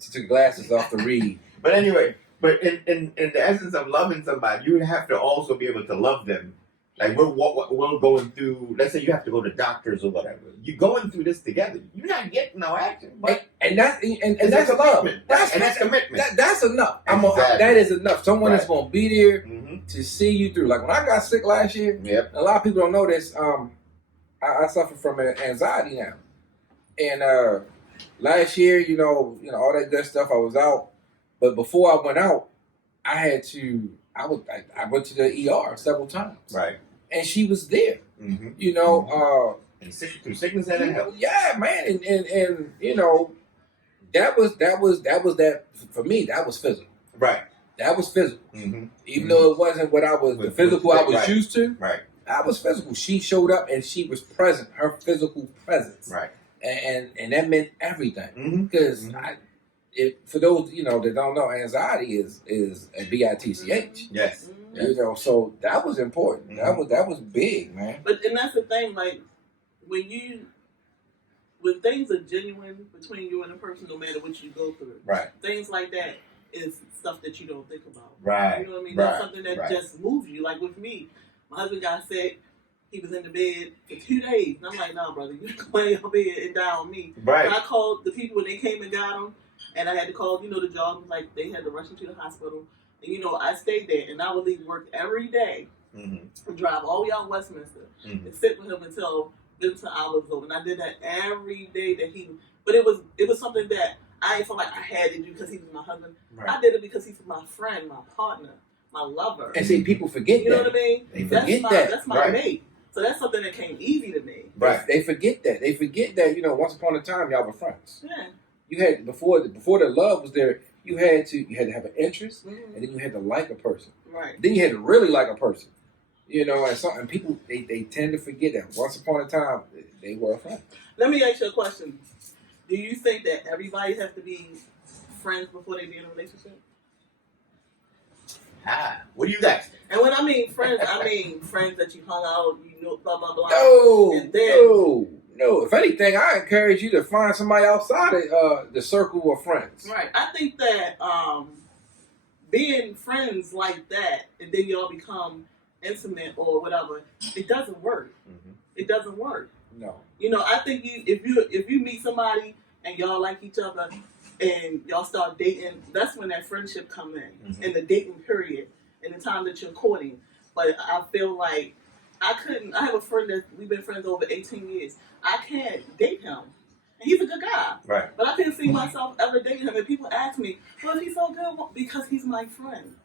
she took glasses off to read. But anyway, but in the essence of loving somebody, you have to also be able to love them. Like we're going through. Let's say you have to go to doctors or whatever. You're going through this together. You're not getting no action. And that's love. That's commitment. That's enough. Exactly. That is enough. Someone that's Right. going to be there Mm-hmm. to see you through. Like when I got sick last year, Yep. a lot of people don't know this. I suffer from anxiety now, and last year, you know, all that good stuff. I was out, but before I went out, I went to the ER several times. Right. And she was there. Mm-hmm. You know, and through sickness and in health. Yeah, man, and you know, that was that for me. That was physical. Right. That was physical. Mm-hmm. Even though it wasn't what I was, the physical I was right. used to. Right. I was physical. She showed up and she was present. Her physical presence. Right. And that meant everything. Mm-hmm. Because for those that don't know, anxiety is a bitch. Yes. You know, so that was important. Mm-hmm. That was big, man. And that's the thing, like when things are genuine between you and a person, no matter what you go through, right? Things like that is stuff that you don't think about, right? You know what I mean? Right. That's something that just moves you. Like with me, my husband got sick. He was in the bed for 2 days, and I'm like, "No, brother, you can lay in bed and die on me." Right. And I called the people when they came and got him, and I had to call, the job, like they had to rush him to the hospital. And I stayed there, and I would leave work every day and drive all the way out Westminster and sit with him until hours over. And I did that every day but it was something that I didn't feel like I had to do because he was my husband. Right. I did it because he was my friend, my partner, my lover. And see, people forget you that. know what I mean? They forget that. That's my mate. So that's something that came easy to me. Right. They forget that. They forget that, once upon a time y'all were friends. Yeah. You had before the love was there, you had to have an interest, and then you had to like a person. Right. Then you had to really like a person. And people they tend to forget that. Once upon a time they were a friend. Let me ask you a question. Do you think that everybody has to be friends before they be in a relationship? What do you got? And when I mean friends, I mean friends that you hung out, blah blah blah. No. If anything, I encourage you to find somebody outside of the circle of friends. Right. I think that being friends like that, and then y'all become intimate or whatever, it doesn't work. Mm-hmm. It doesn't work. No. I think if you meet somebody and y'all like each other and y'all start dating, that's when that friendship come in, in the dating period, in the time that you're courting. But I feel like I have a friend that we've been friends over 18 years. I can't date him. And he's a good guy. Right. But I couldn't see myself ever dating him. And people ask me, well, he's so good because he's my friend.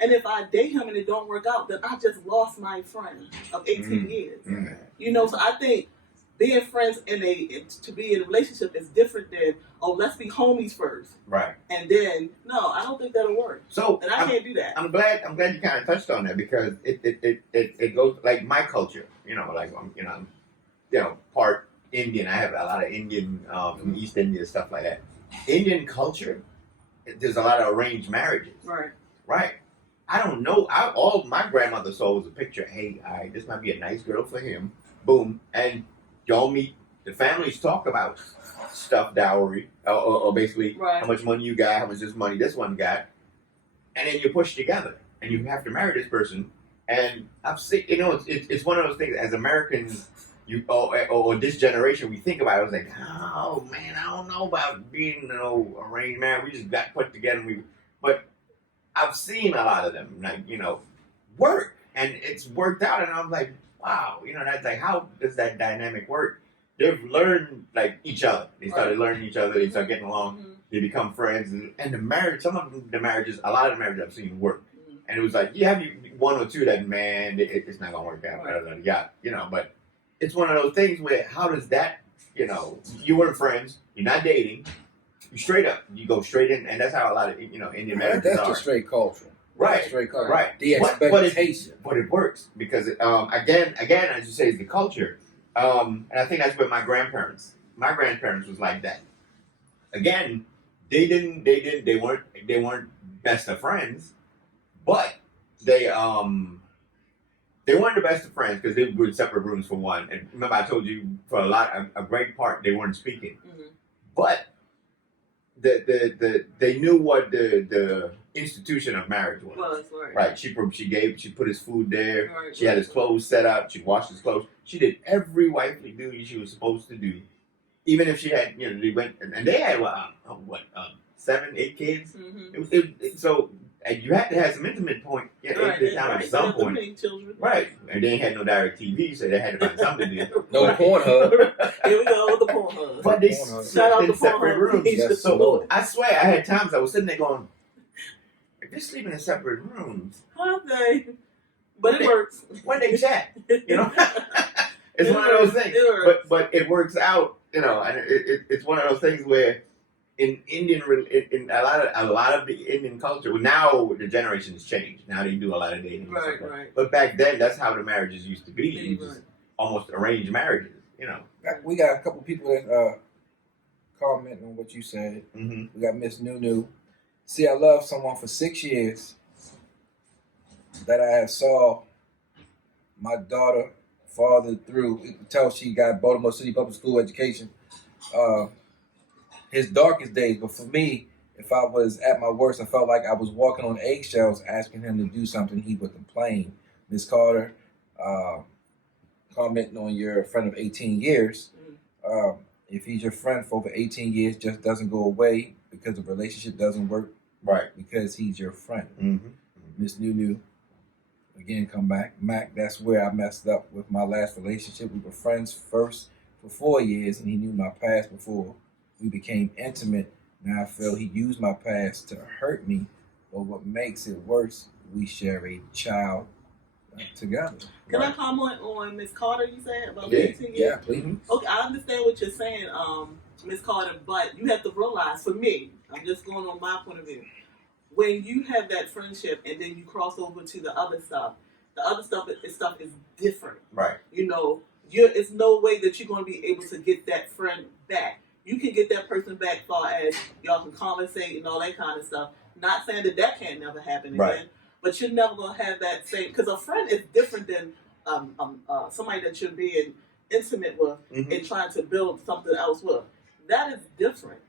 And if I date him and it don't work out, then I just lost my friend of 18 years. So I think being friends to be in a relationship is different than, let's be homies first. Right. And then, no, I don't think that'll work. So and I can't do that. I'm glad you kind of touched on that because it goes like my culture, I'm part Indian. I have a lot of Indian from East India, stuff like that. Indian culture, there's a lot of arranged marriages. Right. I don't know. All my grandmother saw was a picture. Hey, this might be a nice girl for him. Boom. And y'all meet. The families talk about stuff, dowry, or basically how much money you got, how much this one got. And then you push together. And you have to marry this person. And I've seen, it's one of those things as Americans, or this generation, we think about it. I was like, oh man, I don't know about being arranged marriage. We just got put together. But I've seen a lot of them, like, work, and it's worked out, and I'm like, wow, that's like, how does that dynamic work? They've learned like each other. They started learning each other. They start getting along. Mm-hmm. They become friends, and the marriage. Some of the marriages, a lot of the marriages I've seen work, and it was like you have one or two that, man, it's not gonna work out. Yeah, but it's one of those things where how does that, you weren't friends, you're not dating, you straight up, you go straight in, and that's how a lot of Indian marriages That's are. just straight culture. Right, Straight culture. right. The expectation. But it works because again, as you say, it's the culture. And I think that's where my grandparents was like that. Again, they weren't best of friends, but they weren't the best of friends because they were in separate rooms for one. And remember, I told you for a great part they weren't speaking, but they knew what the institution of marriage was. Right. She put his food there. Right, she had his clothes set up. She washed his clothes. She did every wifely duty she was supposed to do. Even if she had, they went and they had 7, 8 kids. So and you had to have some intimate point at some point. Right. And they ain't had no direct TV, so they had to find something to do. No Pornhub. Here we go with the Pornhub. But they slept in separate rooms. So I swear, I had times I was sitting there going, if they're sleeping in separate rooms, how they? But it works. When they chat, it's one of those things. But it works out, and it's one of those things where in a lot of the Indian culture, now the generation has changed. Now they do a lot of dating. Right. But back then, that's how the marriages used to be. Just almost arranged marriages. We got a couple people that commenting on what you said. Mm-hmm. We got Miss Nunu. See, I loved someone for 6 years that I have saw my daughter father through until she got Baltimore City Public School education. His darkest days, but for me, if I was at my worst, I felt like I was walking on eggshells asking him to do something he would complain. Ms. Carter, commenting on your friend of 18 years. If he's your friend for over 18 years, just doesn't go away because the relationship doesn't work. Right. Because he's your friend. Mm-hmm. Miss Nunu, again, come back. Mac, that's where I messed up with my last relationship. We were friends first for 4 years, and he knew my past before we became intimate. Now I feel he used my past to hurt me, but what makes it worse, we share a child together. Can I comment on Miss Carter, you said, about 18 years? Yeah, please. Okay, I understand what you're saying, Miss Carter, but you have to realize, for me, I'm just going on my point of view, when you have that friendship and then you cross over to the other stuff is different. Right. It's no way that you're going to be able to get that friend back. You can get that person back far as y'all can conversate and all that kind of stuff. Not saying that can't never happen again, but you're never going to have that same, because a friend is different than somebody that you're being intimate with and trying to build something else with. That is different.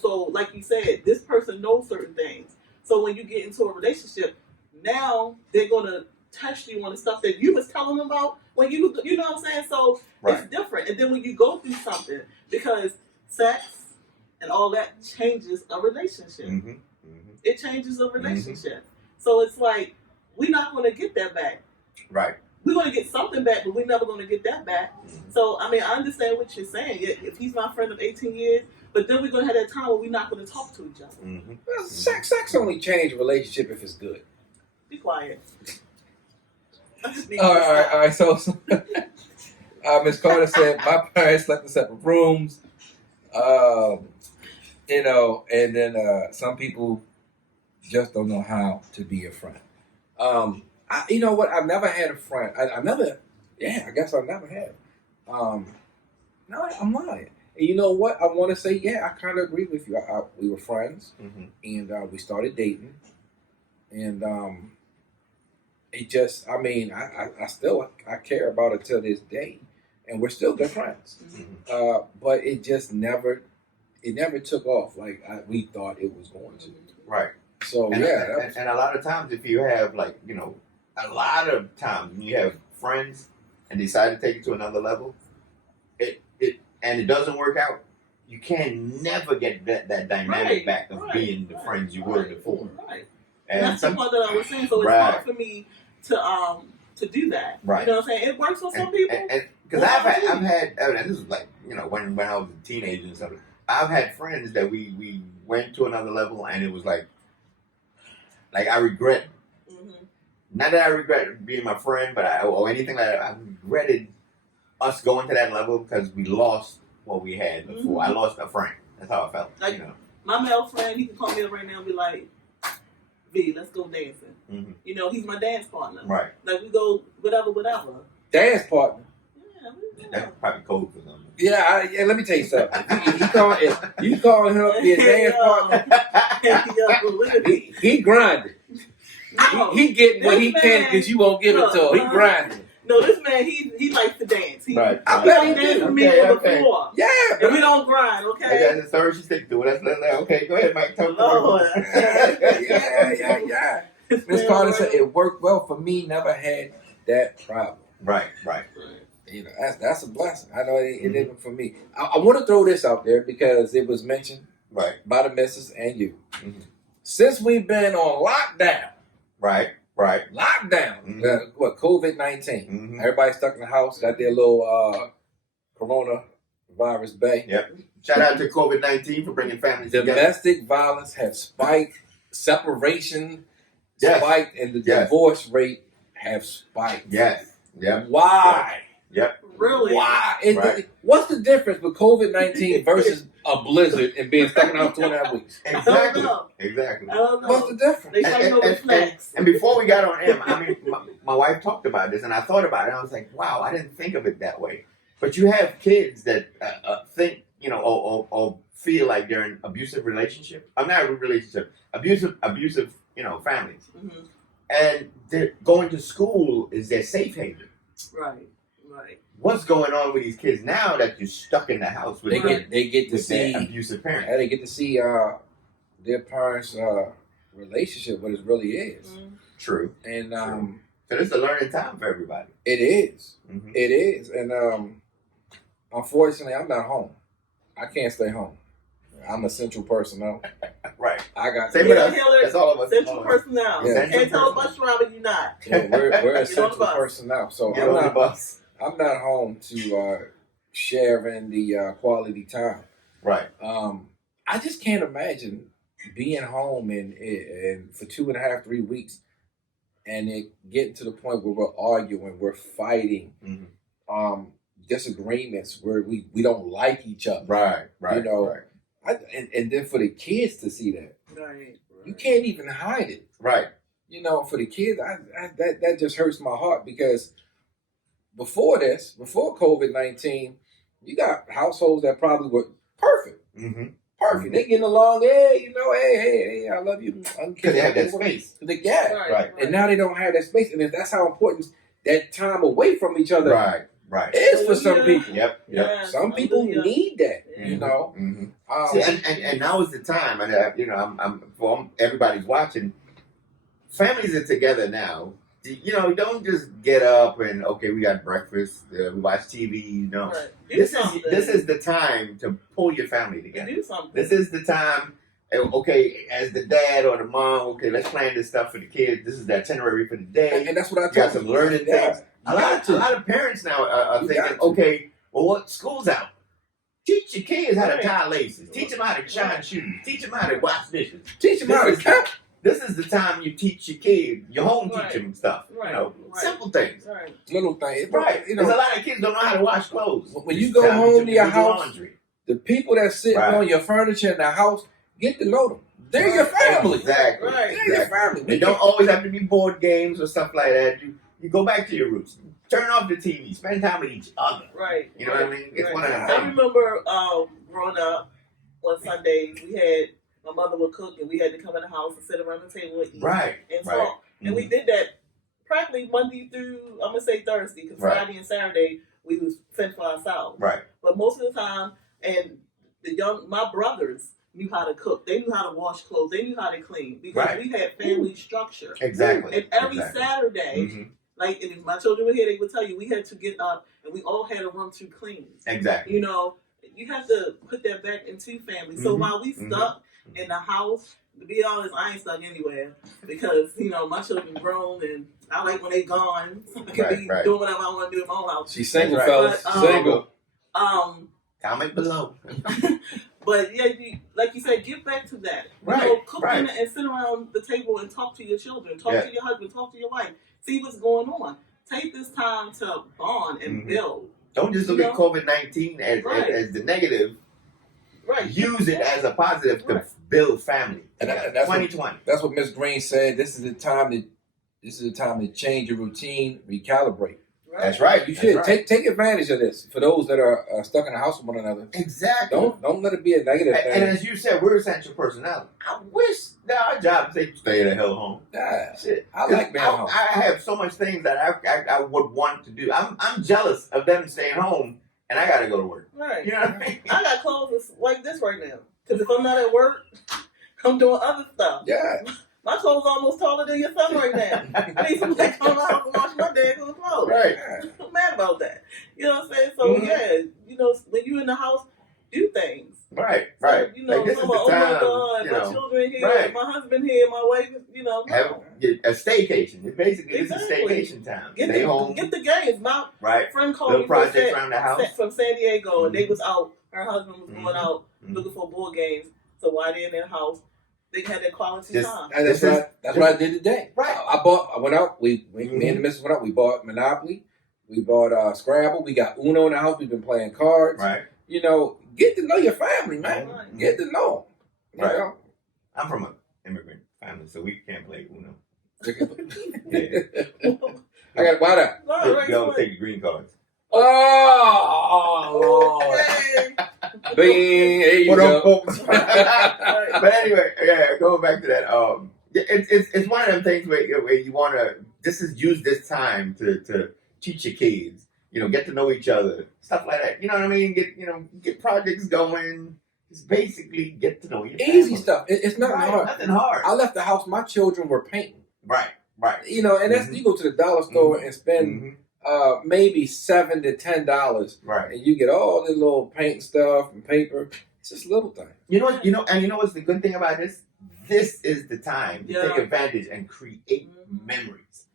So like you said, this person knows certain things. So when you get into a relationship, now they're going to test you on the stuff that you was telling them about when you know what I'm saying? So it's different. And then when you go through something, because sex and all that changes a relationship. Mm-hmm. Mm-hmm. It changes a relationship. Mm-hmm. So it's like, we're not going to get that back. Right. We're going to get something back, but we're never going to get that back. Mm-hmm. So, I understand what you're saying. If he's my friend of 18 years, but then we're going to have that time where we're not going to talk to each other. Mm-hmm. Well, sex only change a relationship if it's good. Be quiet. All right. So Ms. Carter said, my parents slept in separate rooms. And then some people just don't know how to be a friend. You know what? I've never had a friend. I guess I never had. No, I'm lying. And you know what? I want to say, I kind of agree with you. We were friends, and we started dating, and it just, I still care about it till this day, and we're still good friends. Mm-hmm. But it just never took off like we thought it was going to. Right. So and a lot of times, if you have a lot of times when you have friends and decide to take it to another level, and it doesn't work out, you can never get that dynamic back of being the friends you were before. Right. And that's the part that I was saying. So it's hard for me to do that. Right. You know what I'm saying? It works for some people. Because I've had, and this is like, when I was a teenager and stuff, I've had friends that we went to another level, and it was like I regret, not that I regret being my friend, but or anything like that. I regretted us going to that level because we lost what we had before. I lost a friend. That's how I felt. Like, my male friend, he can call me up right now and be like, V, let's go dancing. He's my dance partner. Right. Like, we go whatever. Dance partner. Yeah. That's probably code for something. Yeah, let me tell you something. You calling him to be a dance partner? He grinding. No, he getting what he can because you won't give it to him. He grinding. No, this man, he likes to dance. Right. I bet he danced with me on the floor. Yeah, and we don't grind, okay? That's the third she stick to it. That's okay. Go ahead, Mike. Talk Lord. Yeah. Miss Carter said it worked well for me. Never had that problem. Right. That's a blessing. I know it didn't for me. I want to throw this out there because it was mentioned by the missus and you. Since we've been on lockdown. Right. Lockdown. COVID-19. Everybody stuck in the house. Got their little coronavirus bay. Yep. Shout out to COVID-19 for bringing families together. Domestic violence has spiked. Separation spiked, and the divorce rate have spiked. Yes. Yep. Why? Yep. Really? Why? What's the difference with COVID-19 versus a blizzard and being stuck in the house 2.5 weeks? Exactly. I don't know. What's the difference? They fighting over snacks. And before we got on air, I mean, my wife talked about this, and I thought about it. And I was like, wow, I didn't think of it that way. But you have kids that think, or feel like they're in an abusive relationship. I'm not a relationship. Abusive, families. And they're going to school is their safe haven. Right. What's going on with these kids now that you're stuck in the house with they get to see their abusive parents? They get to see their parents' relationship, what it really is. True. And so this is a learning time for everybody. It is. It is. And unfortunately, I'm not home. I can't stay home. I'm essential personnel. Right. I got same with us. That's all of us. Essential personnel. Yeah. Can't tell a bus driver you're not. We're essential personnel. So Get on the bus. I'm not home to share in the quality time. Right. I just can't imagine being home and for 2.5, 3 weeks, and it getting to the point where we're arguing, we're fighting, disagreements where we don't like each other. Right. And then for the kids to see that, Right. you can't even hide it. Right. For the kids, that just hurts my heart because before COVID-19, you got households that probably were perfect. Perfect. They getting along. Hey, I love you. Because they have that space. Right. And now they don't have that space. And if that's how important that time away from each other is for some people. Yep. Yeah. Some people need that. See, and now is the time. And I'm for everybody's watching. Families are together now. Don't just get up and we got breakfast. We watch TV. Right. This is the time to pull your family together. Do something. This is the time. As the dad or the mom, let's plan this stuff for the kids. This is the itinerary for the day. And that's what I got some learning things. A lot of parents now are thinking, what school's out? Teach your kids how to tie laces. Teach them how to shine shoes. Teach them how to wash dishes. Teach them how to count. This is the time you teach your kid, your home teach them stuff. Simple things. Right. Little things. Because a lot of kids don't know how to wash clothes. When you go home to your house, the people that sit on your furniture in the house, get to know them. They're your family. Exactly. They're your family. They don't always have to be board games or stuff like that. You go back to your roots. Turn off the TV. Spend time with each other. Right. You know what I mean? It's one of them I things. remember growing up on Sundays, my mother would cook and we had to come in the house and sit around the table and eat and talk. And we did that practically Monday through, I'm going to say Thursday, because Friday and Saturday we was fend for ourselves. Right. But most of the time, and my brothers knew how to cook. They knew how to wash clothes. They knew how to clean because we had family structure. Exactly. And every Saturday, and if my children were here, they would tell you we had to get up and we all had a room to clean. Exactly. You have to put that back into family. So while we stuck in the house, to be honest, I ain't stuck anywhere because my children grown and I like when they gone. I can be doing whatever I want to do in my own house. She's single, fellas. Single. Comment below. But yeah, like you said, get back to that. Cook dinner and sit around the table and talk to your children, talk to your husband, talk to your wife, see what's going on. Take this time to bond and build. Don't just look at COVID-19 as the negative. Right. Use it as a positive to build family. And that's 2020. That's what Miss Green said. This is the time to change your routine, recalibrate. Right. That's right. You should take advantage of this for those that are stuck in the house with one another. Exactly. Don't let it be a negative thing. And as you said, we're essential personnel. I wish that our job say stay the hell home. Yeah. Shit. I like being home. I have so much things that I would want to do. I'm jealous of them staying home, and I got to go to work. Right. You know what I mean? I got clothes like this right now because if I'm not at work, I'm doing other stuff. Yeah. My clothes almost taller than your son right now. I need somebody to come to my house and wash my dad's clothes. Right. I'm mad about that. You know what I'm saying? So when you in the house, do things. Right. So, like this is the oh time, my God, my children here, my husband here, my wife, have a staycation. It basically is a staycation time. Stay home. Get the games. My friend called me project around the house from San Diego, and they was out. Her husband was going out looking for board games. So while they're in their house, they had their quality time. And that's what I did today. Right. I went out. Me and the missus went out. We bought Monopoly. We bought Scrabble. We got Uno in the house. We've been playing cards. Right. Get to know your family, man. Right. Get to know them. Right. I'm from an immigrant family, so we can't play Uno. I got why not? Go take the green cards. Oh, Lord. Bing, there you go. But anyway, going back to that, it's one of them things where you want to use this time to teach your kids, get to know each other, stuff like that. You know what I mean? Get projects going. Just basically get to know your family. Easy stuff. It's nothing hard. Nothing hard. I left the house. My children were painting. Right. And that's you go to the dollar store and spend maybe $7 to $10. Right. And you get all the little paint stuff and paper. It's just little things. You know what's the good thing about this? This is the time to take advantage and create memories.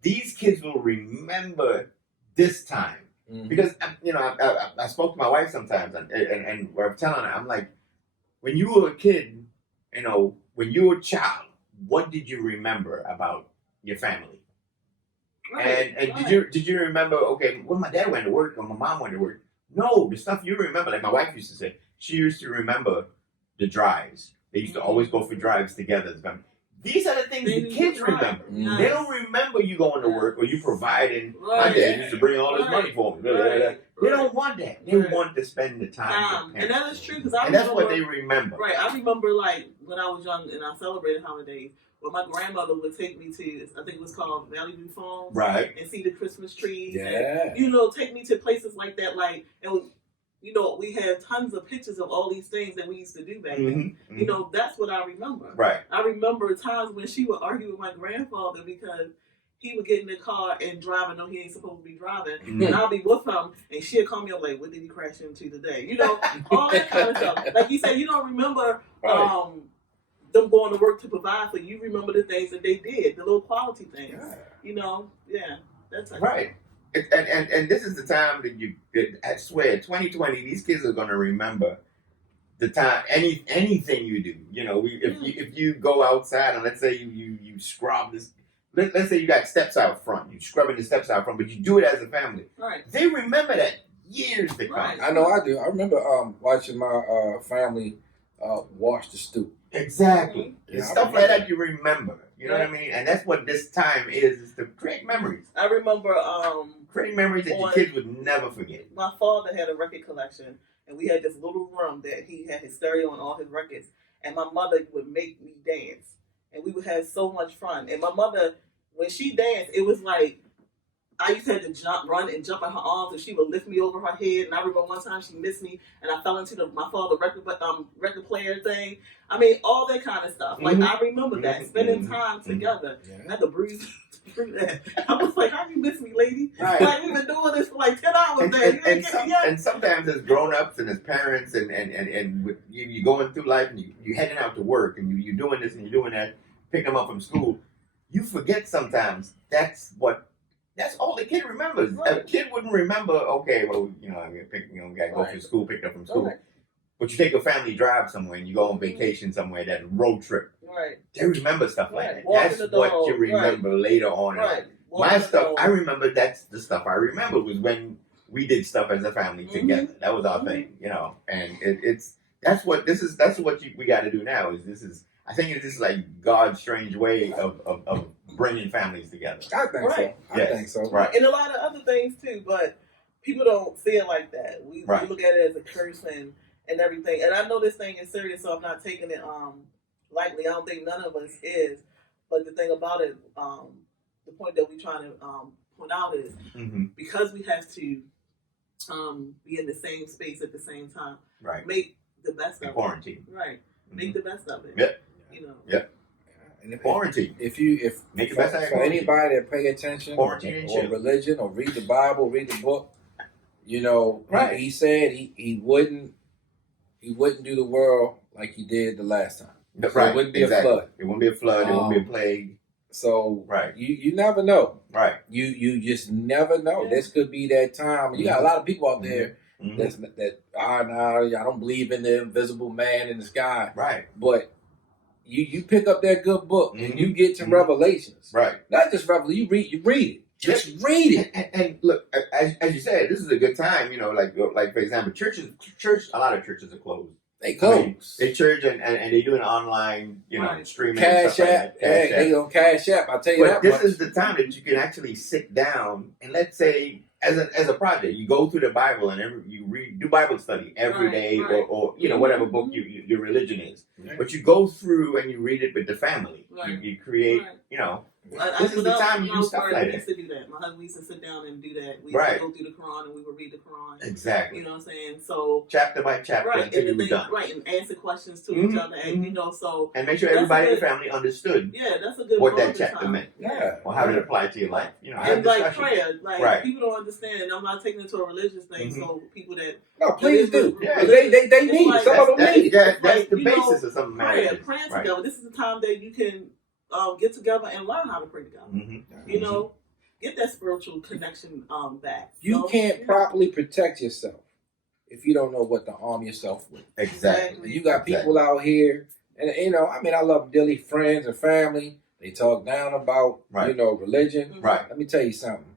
These kids will remember this time. Because, I spoke to my wife sometimes and I'm telling her, I'm like, when you were a kid, when you were a child, what did you remember about your family? Right, and did you remember, when my dad went to work or my mom went to work? No, the stuff you remember, like my wife used to say, she used to remember the drives. They used to always go for drives together. These are the things the kids remember. They don't remember you going to work or you providing. My dad used to bring all this money for me. They don't want that. They want to spend the time with and that is true because that's what they remember. Right. I remember like when I was young and I celebrated holidays. Well, my grandmother would take me to, I think it was called Valley View Farms. Right. And see the Christmas trees. Yeah. And, take me to places like that. We had tons of pictures of all these things that we used to do back then. That's what I remember. Right. I remember times when she would argue with my grandfather because he would get in the car and drive and know he ain't supposed to be driving. And I'll be with him and she'll call me up like, what did he crash into today? All that kind of stuff. Like you said, you don't remember them going to work to provide for you. You remember the things that they did, the little quality things. That's right. And this is the time that I swear, 2020, these kids are going to remember the time, anything you do. If you go outside and let's say you scrub this, let's say you got steps out front, you scrubbing the steps out front, but you do it as a family. Right. They remember that years to come. Right. I know I do. I remember watching my family wash the stoop. Exactly. Stuff like that you remember. You know what I mean? And that's what this time is to create memories. I remember creating memories that your kids would never forget. My father had a record collection, and we had this little room that he had his stereo and all his records. And my mother would make me dance, and we would have so much fun. And my mother, when she danced, it was like I used to have to run and jump in her arms, and she would lift me over her head. And I remember one time she missed me, and I fell into my father's record player thing. I mean, all that kind of stuff. Like I remember that spending time together. I had to breathe through that. I was like, "How you miss me, lady? Right. Like we've been doing this for like 10 hours there. And sometimes as grown-ups and as parents and with you going through life and you heading out to work and you doing this and you doing that, picking them up from school, you forget sometimes that's all the kid remembers. Right. A kid wouldn't remember, okay, well, gotta go to school, picked up from school. Right. But you take a family drive somewhere and you go on vacation somewhere, that road trip. Right. They remember stuff like that. Walking That's what you remember later on. Right. My stuff, I remember that's the stuff I remember was when we did stuff as a family together. That was our thing, and that's what we got to do now. I think it's just like God's strange way of bringing families together. I think so. I think so. Right. And a lot of other things too, but people don't see it like that. We look at it as a curse and everything. And I know this thing is serious, so I'm not taking it lightly. I don't think none of us is. But the thing about it, the point that we're trying to point out is because we have to be in the same space at the same time. Right. Make the best of it. Quarantine. Right. Make the best of it. Yep. Yep. And quarantine. If make the best of it. For anybody that pay attention or religion or read the Bible, read the book, right. he said he wouldn't do the world like he did the last time. So it wouldn't be a flood. It wouldn't be a flood. It wouldn't be a plague. So right. You never know. Right. You just never know. Yeah. This could be that time. You got a lot of people out there that I don't believe in the invisible man in the sky. Right. But you pick up that good book and you get to Revelations. Right. Not just Revelation. You read it. Just read it. And look, as you said, this is a good time. Like for example, a lot of churches are closed. They close. They church and they do an online, streaming. Cash App. They on Cash App. I'll tell you that. But this is the time that you can actually sit down and let's say as a project, you go through the Bible and you do Bible study every day or whatever book your religion is. Right. But you go through and you read it with the family. Right. You create, this is the time you do stuff like that. We used to do that. My husband used to sit down and do that. We used to go through the Quran and we would read the Quran. Exactly. You know what I'm saying? So chapter by chapter until you were done. Right, and answer questions to each other, and so and make sure everybody in the family understood. Yeah, that's a good what that chapter meant. Yeah, or how it applied to your life. And like prayer, people don't understand, and I'm not taking it to a religious thing. So people that please do. Yeah, they need it. Some of them need it. That's the basis of something. Praying together. This is the time that you can get together and learn how to pray together. Get that spiritual connection back. You can't properly protect yourself if you don't know what to arm yourself with. Exactly. You got people out here, and I love dearly friends and family. They talk down about religion. Right. Let me tell you something.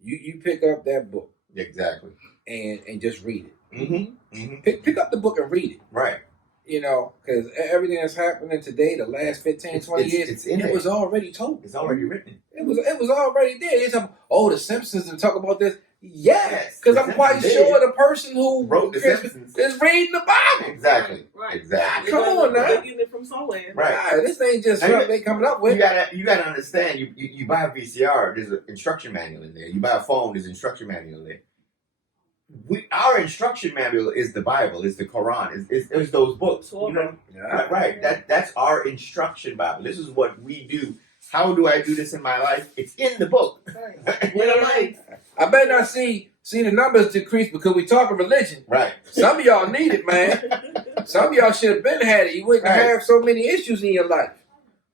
You pick up that book. Exactly. And just read it. Mm-hmm. Pick up the book and read it. Right. Because everything that's happening today, the last 15, 20 years, it was already told. It's already written. It was already there. It's the Simpsons and talk about this. Yes, because I'm quite sure the person who wrote the Simpsons is reading the Bible. Exactly. Come on now. They're getting it from somewhere. Right. This ain't just something they coming up with. You gotta understand. You buy a VCR. There's an instruction manual in there. You buy a phone. There's an instruction manual in there. Our instruction manual is the Bible, is the Quran, is those books. Right. That's our instruction Bible. This is what we do. How do I do this in my life? It's in the book. I better not see the numbers decrease because we talking religion. Right. Some of y'all need it, man. Some of y'all should have been had it. You wouldn't have so many issues in your life.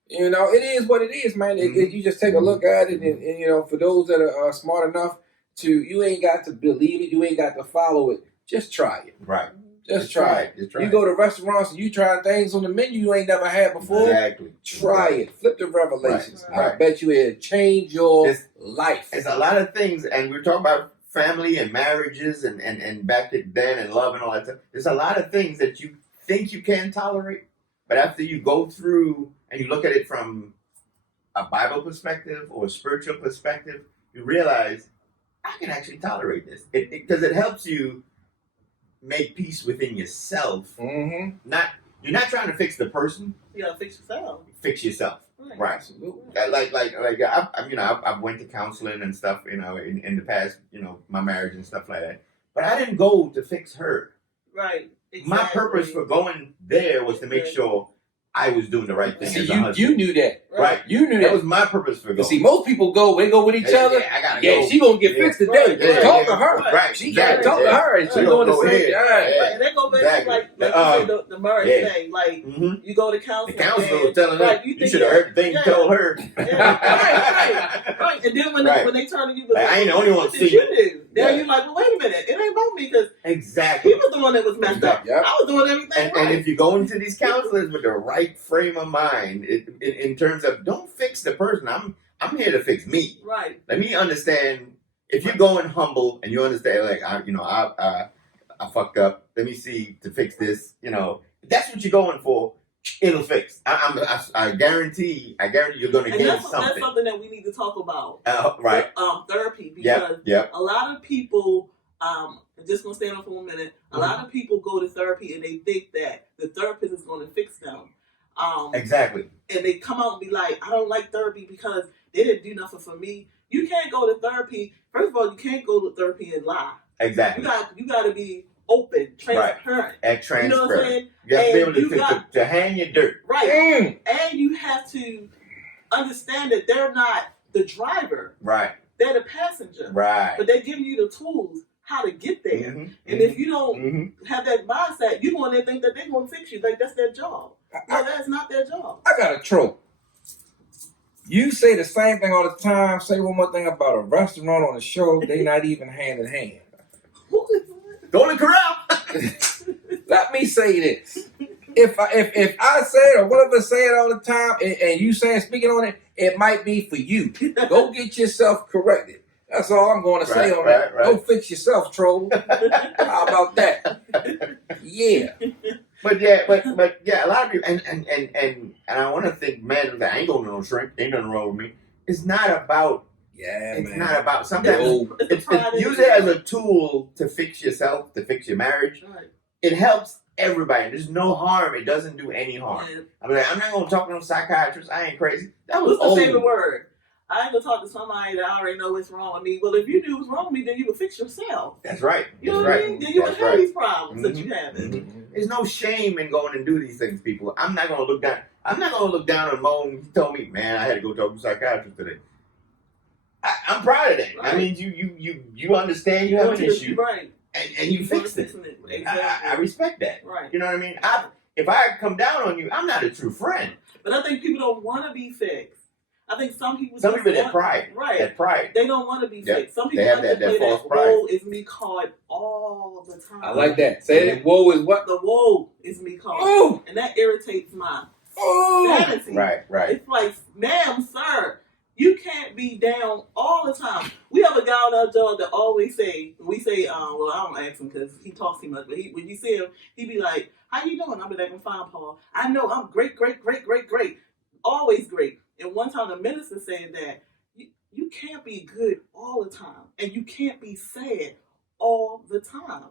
It is what it is, man. You just take a look at it, and for those that are smart enough you ain't got to believe it, you ain't got to follow it. Just try it. Right. Just try it. You go to restaurants and you try things on the menu you ain't never had before. Exactly. Try it. Flip the Revelations. Right. I bet you it'll change your life. There's a lot of things, and we're talking about family and marriages and back then and love and all that stuff. There's a lot of things that you think you can tolerate, but after you go through and you look at it from a Bible perspective or a spiritual perspective, you realize I can actually tolerate this because it helps you make peace within yourself. Mm-hmm. You're not trying to fix the person. You gotta fix yourself. Fix yourself. Right. Absolutely. I went to counseling and stuff, in the past, my marriage and stuff like that. But I didn't go to fix her. Right. Exactly. My purpose for going there was to make sure I was doing the right thing. See, as a husband. you knew that. Right. You knew that that. was my purpose for going. See, most people they go with each other. I gotta go. She gonna get fixed today. Talk to her. Right. She gotta talk to her, and she going to say, right. And that go back to like you said, the marriage thing. Like you go to counseling. The counselor was telling her, you should have heard the thing you told her. Right. And then when they turn to you, I ain't the only one seeing it. Then you're like, well, wait a minute, it ain't about me because he was the one that was messed up. Yep. I was doing everything right. And if you go into these counselors with the right frame of mind, in terms of don't fix the person, I'm here to fix me. Right. Let me understand. If you're going humble and you understand, like I fucked up. Let me see to fix this. If that's what you're going for. It'll fix. I guarantee you're going to gain something. That's something that we need to talk about. Right. Therapy, because a lot of people. I'm just gonna stand up for a minute. A lot of people go to therapy and they think that the therapist is going to fix them. Exactly. And they come out and be like, I don't like therapy because they didn't do nothing for me. You can't go to therapy. First of all, you can't go to therapy and lie. Exactly. You got to be open, transparent. And transparent. You know what I'm saying? You have to be able to hang your dirt. Right. And you have to understand that they're not the driver. Right. They're the passenger. Right. But they're giving you the tools how to get there. And if you don't have that mindset, you're going to think that they're going to fix you. Like that's their job. No, that's not their job. I got a trope. You say the same thing all the time. Say one more thing about a restaurant on the show. They not even hand in hand. Golden Corral. Let me say this. If I say it or one of us say it all the time and you speaking on it, it might be for you. Go get yourself corrected. That's all I'm going to say on that. Right. Go fix yourself, troll. How about that? Yeah. But yeah, a lot of people, and I want to think, man, I ain't going to no shrink. Ain't nothing wrong with me. It's not about. Yeah, it's man. Not about sometimes. Use it as a tool to fix yourself, to fix your marriage. Right. It helps everybody. There's no harm. It doesn't do any harm. Yeah. I'm not going to talk to no psychiatrist. I ain't crazy. That was What's the favorite word? I ain't gonna talk to somebody that I already know what's wrong with me. Well, if you knew what's wrong with me, then you would fix yourself. That's right. You know what I mean? Then you would have these problems that you have. There's no shame in going and do these things, people. I'm not gonna look down. I'm not gonna look down on Mo. He told me, man, I had to go talk to a psychiatrist today. I'm proud of that. Right. I mean, you understand you have an issue, right? And you fixed it. Exactly. I respect that. Right. You know what I mean? If I come down on you, I'm not a true friend. But I think people don't want to be fixed. I think some people that pride. Right. That pride. They don't want to be fixed. Some people have to play that woe is me card all the time. I like that. Say it. Woe is what? The woe is me card. Ooh. And that irritates my sanity. Right. It's like, ma'am, sir, you can't be down all the time. We have a guy on our job that always say, well, I don't ask him because he talks too much, but when you see him, he be like, how you doing? I'll be like, I'm fine, Paul. I know, I'm great. Always great. And one time the minister said that you can't be good all the time. And you can't be sad all the time.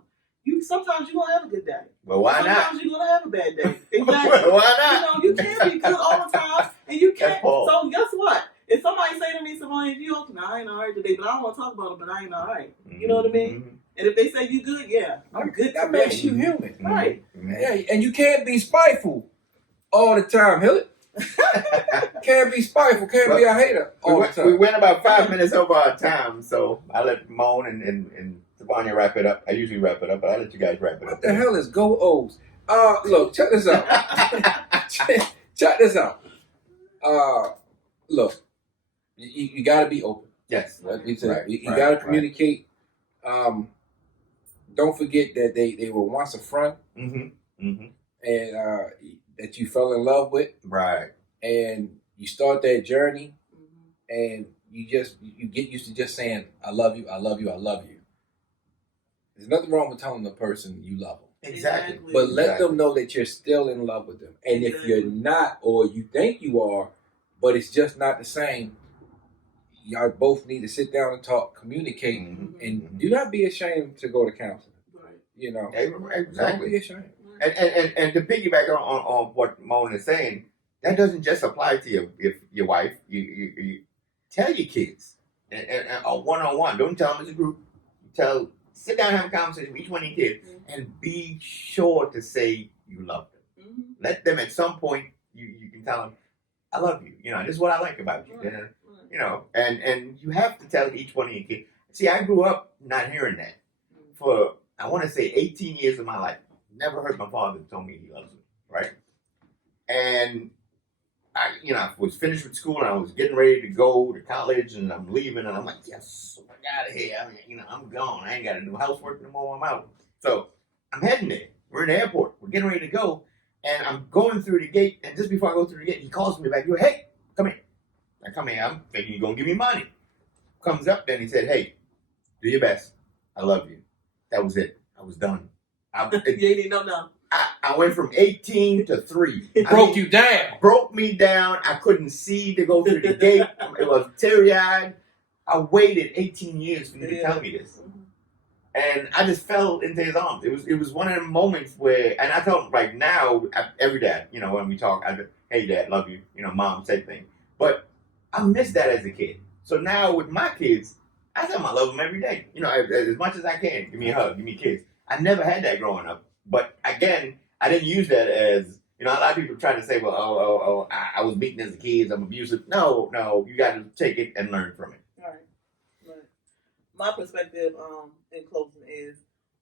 Sometimes you're going to have a good day. Well, why not? Sometimes you're going to have a bad day. Exactly. Why not? You can't be good all the time. And you can't. So guess what? If somebody say to me, Simone, you okay? I ain't all right today, but I don't want to talk about it, but I ain't all right. You know what I mean? And if they say you good, yeah, I'm good. That makes you human. Right. Yeah, and you can't be spiteful all the time, Hilly. Can't be spiteful, can't be a hater all the time. We went about 5 minutes over our time, so I let Moan and Savanya wrap it up. I usually wrap it up, but I let you guys wrap it up. What the hell is Go O's? Look, check this out. check this out. Look, you got to be open. Yes. Like we said, you got to communicate. Don't forget that they were once a friend. And that you fell in love with. Right. And you start that journey and you get used to just saying, I love you, I love you, I love you. There's nothing wrong with telling the person you love them. Exactly. But let them know that you're still in love with them. And if you're not, or you think you are, but it's just not the same, y'all both need to sit down and talk, communicate, and do not be ashamed to go to counseling. Right. You know, exactly. Don't be ashamed. And to piggyback on what Mona is saying, that doesn't just apply to your wife. You tell your kids and one-on-one. Don't tell them as a group. Sit down and have a conversation with each one of your kids, and be sure to say you love them. Mm-hmm. Let them at some point you can tell them, I love you. This is what I like about you. And you have to tell each one of your kids. See, I grew up not hearing that for, I want to say, 18 years of my life. Never heard my father tell me he loves me, right? And I was finished with school and I was getting ready to go to college and I'm leaving and I'm like, yes, I'm out of here. I'm gone. I ain't got to do housework no more. I'm out. So I'm heading there. We're in the airport. We're getting ready to go. And I'm going through the gate. And just before I go through the gate, he calls me back. He goes, hey, come here. I come here. I'm thinking you're going to give me money. Comes up then he said, hey, do your best. I love you. That was it. I was done. You ain't need no. I went from 18 to 3. Broke you down. Broke me down. I couldn't see to go through the gate. It was teary-eyed. I waited 18 years for you to tell me this. And I just fell into his arms. It was one of the moments where, and I tell him right now, every dad, when we talk, I go, hey dad, love you. Mom, same thing. But I missed that as a kid. So now with my kids, I tell them I love them every day. As much as I can. Give me a hug. Give me a kiss. I never had that growing up. But again, I didn't use that as, a lot of people try to say, well, I was beaten as a kid, I'm abusive. No, you got to take it and learn from it. Right. My perspective in closing is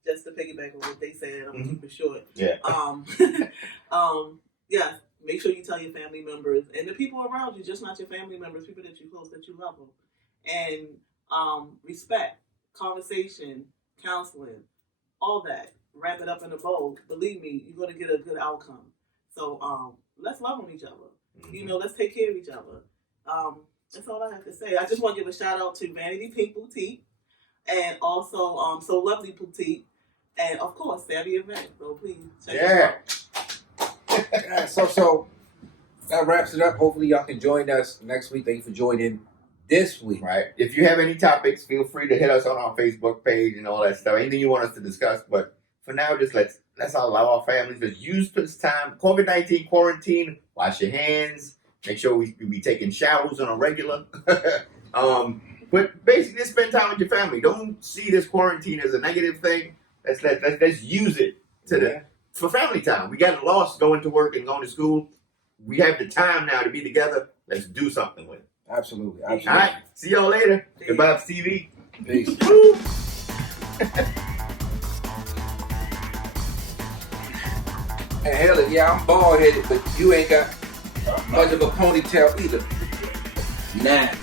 just to piggyback on what they said. I'm going to keep it short. Yeah. Yeah, make sure you tell your family members and the people around you, just not your family members, people that you close, that you love them. And respect, conversation, counseling, all that. Wrap it up in a bowl. Believe me, you're going to get a good outcome. So let's love on each other. Mm-hmm. Let's take care of each other. That's all I have to say. I just want to give a shout out to Vanity Pink Boutique and also So Lovely Boutique and of course Savvy Event. So please check it out. Yeah, so that wraps it up. Hopefully y'all can join us next week. Thank you for joining this week. Right. If you have any topics, feel free to hit us on our Facebook page and all that stuff. Anything you want us to discuss, but for now, just let's allow our families to use this time. COVID-19 quarantine. Wash your hands. Make sure we be taking showers on a regular. But basically, just spend time with your family. Don't see this quarantine as a negative thing. Let's use it for family time. We got lost going to work and going to school. We have the time now to be together. Let's do something with it. Absolutely. All right. See y'all later. Peace. Goodbye, TV. Peace. And hell, yeah, I'm bald headed, but you ain't got much of a ponytail either. Nah.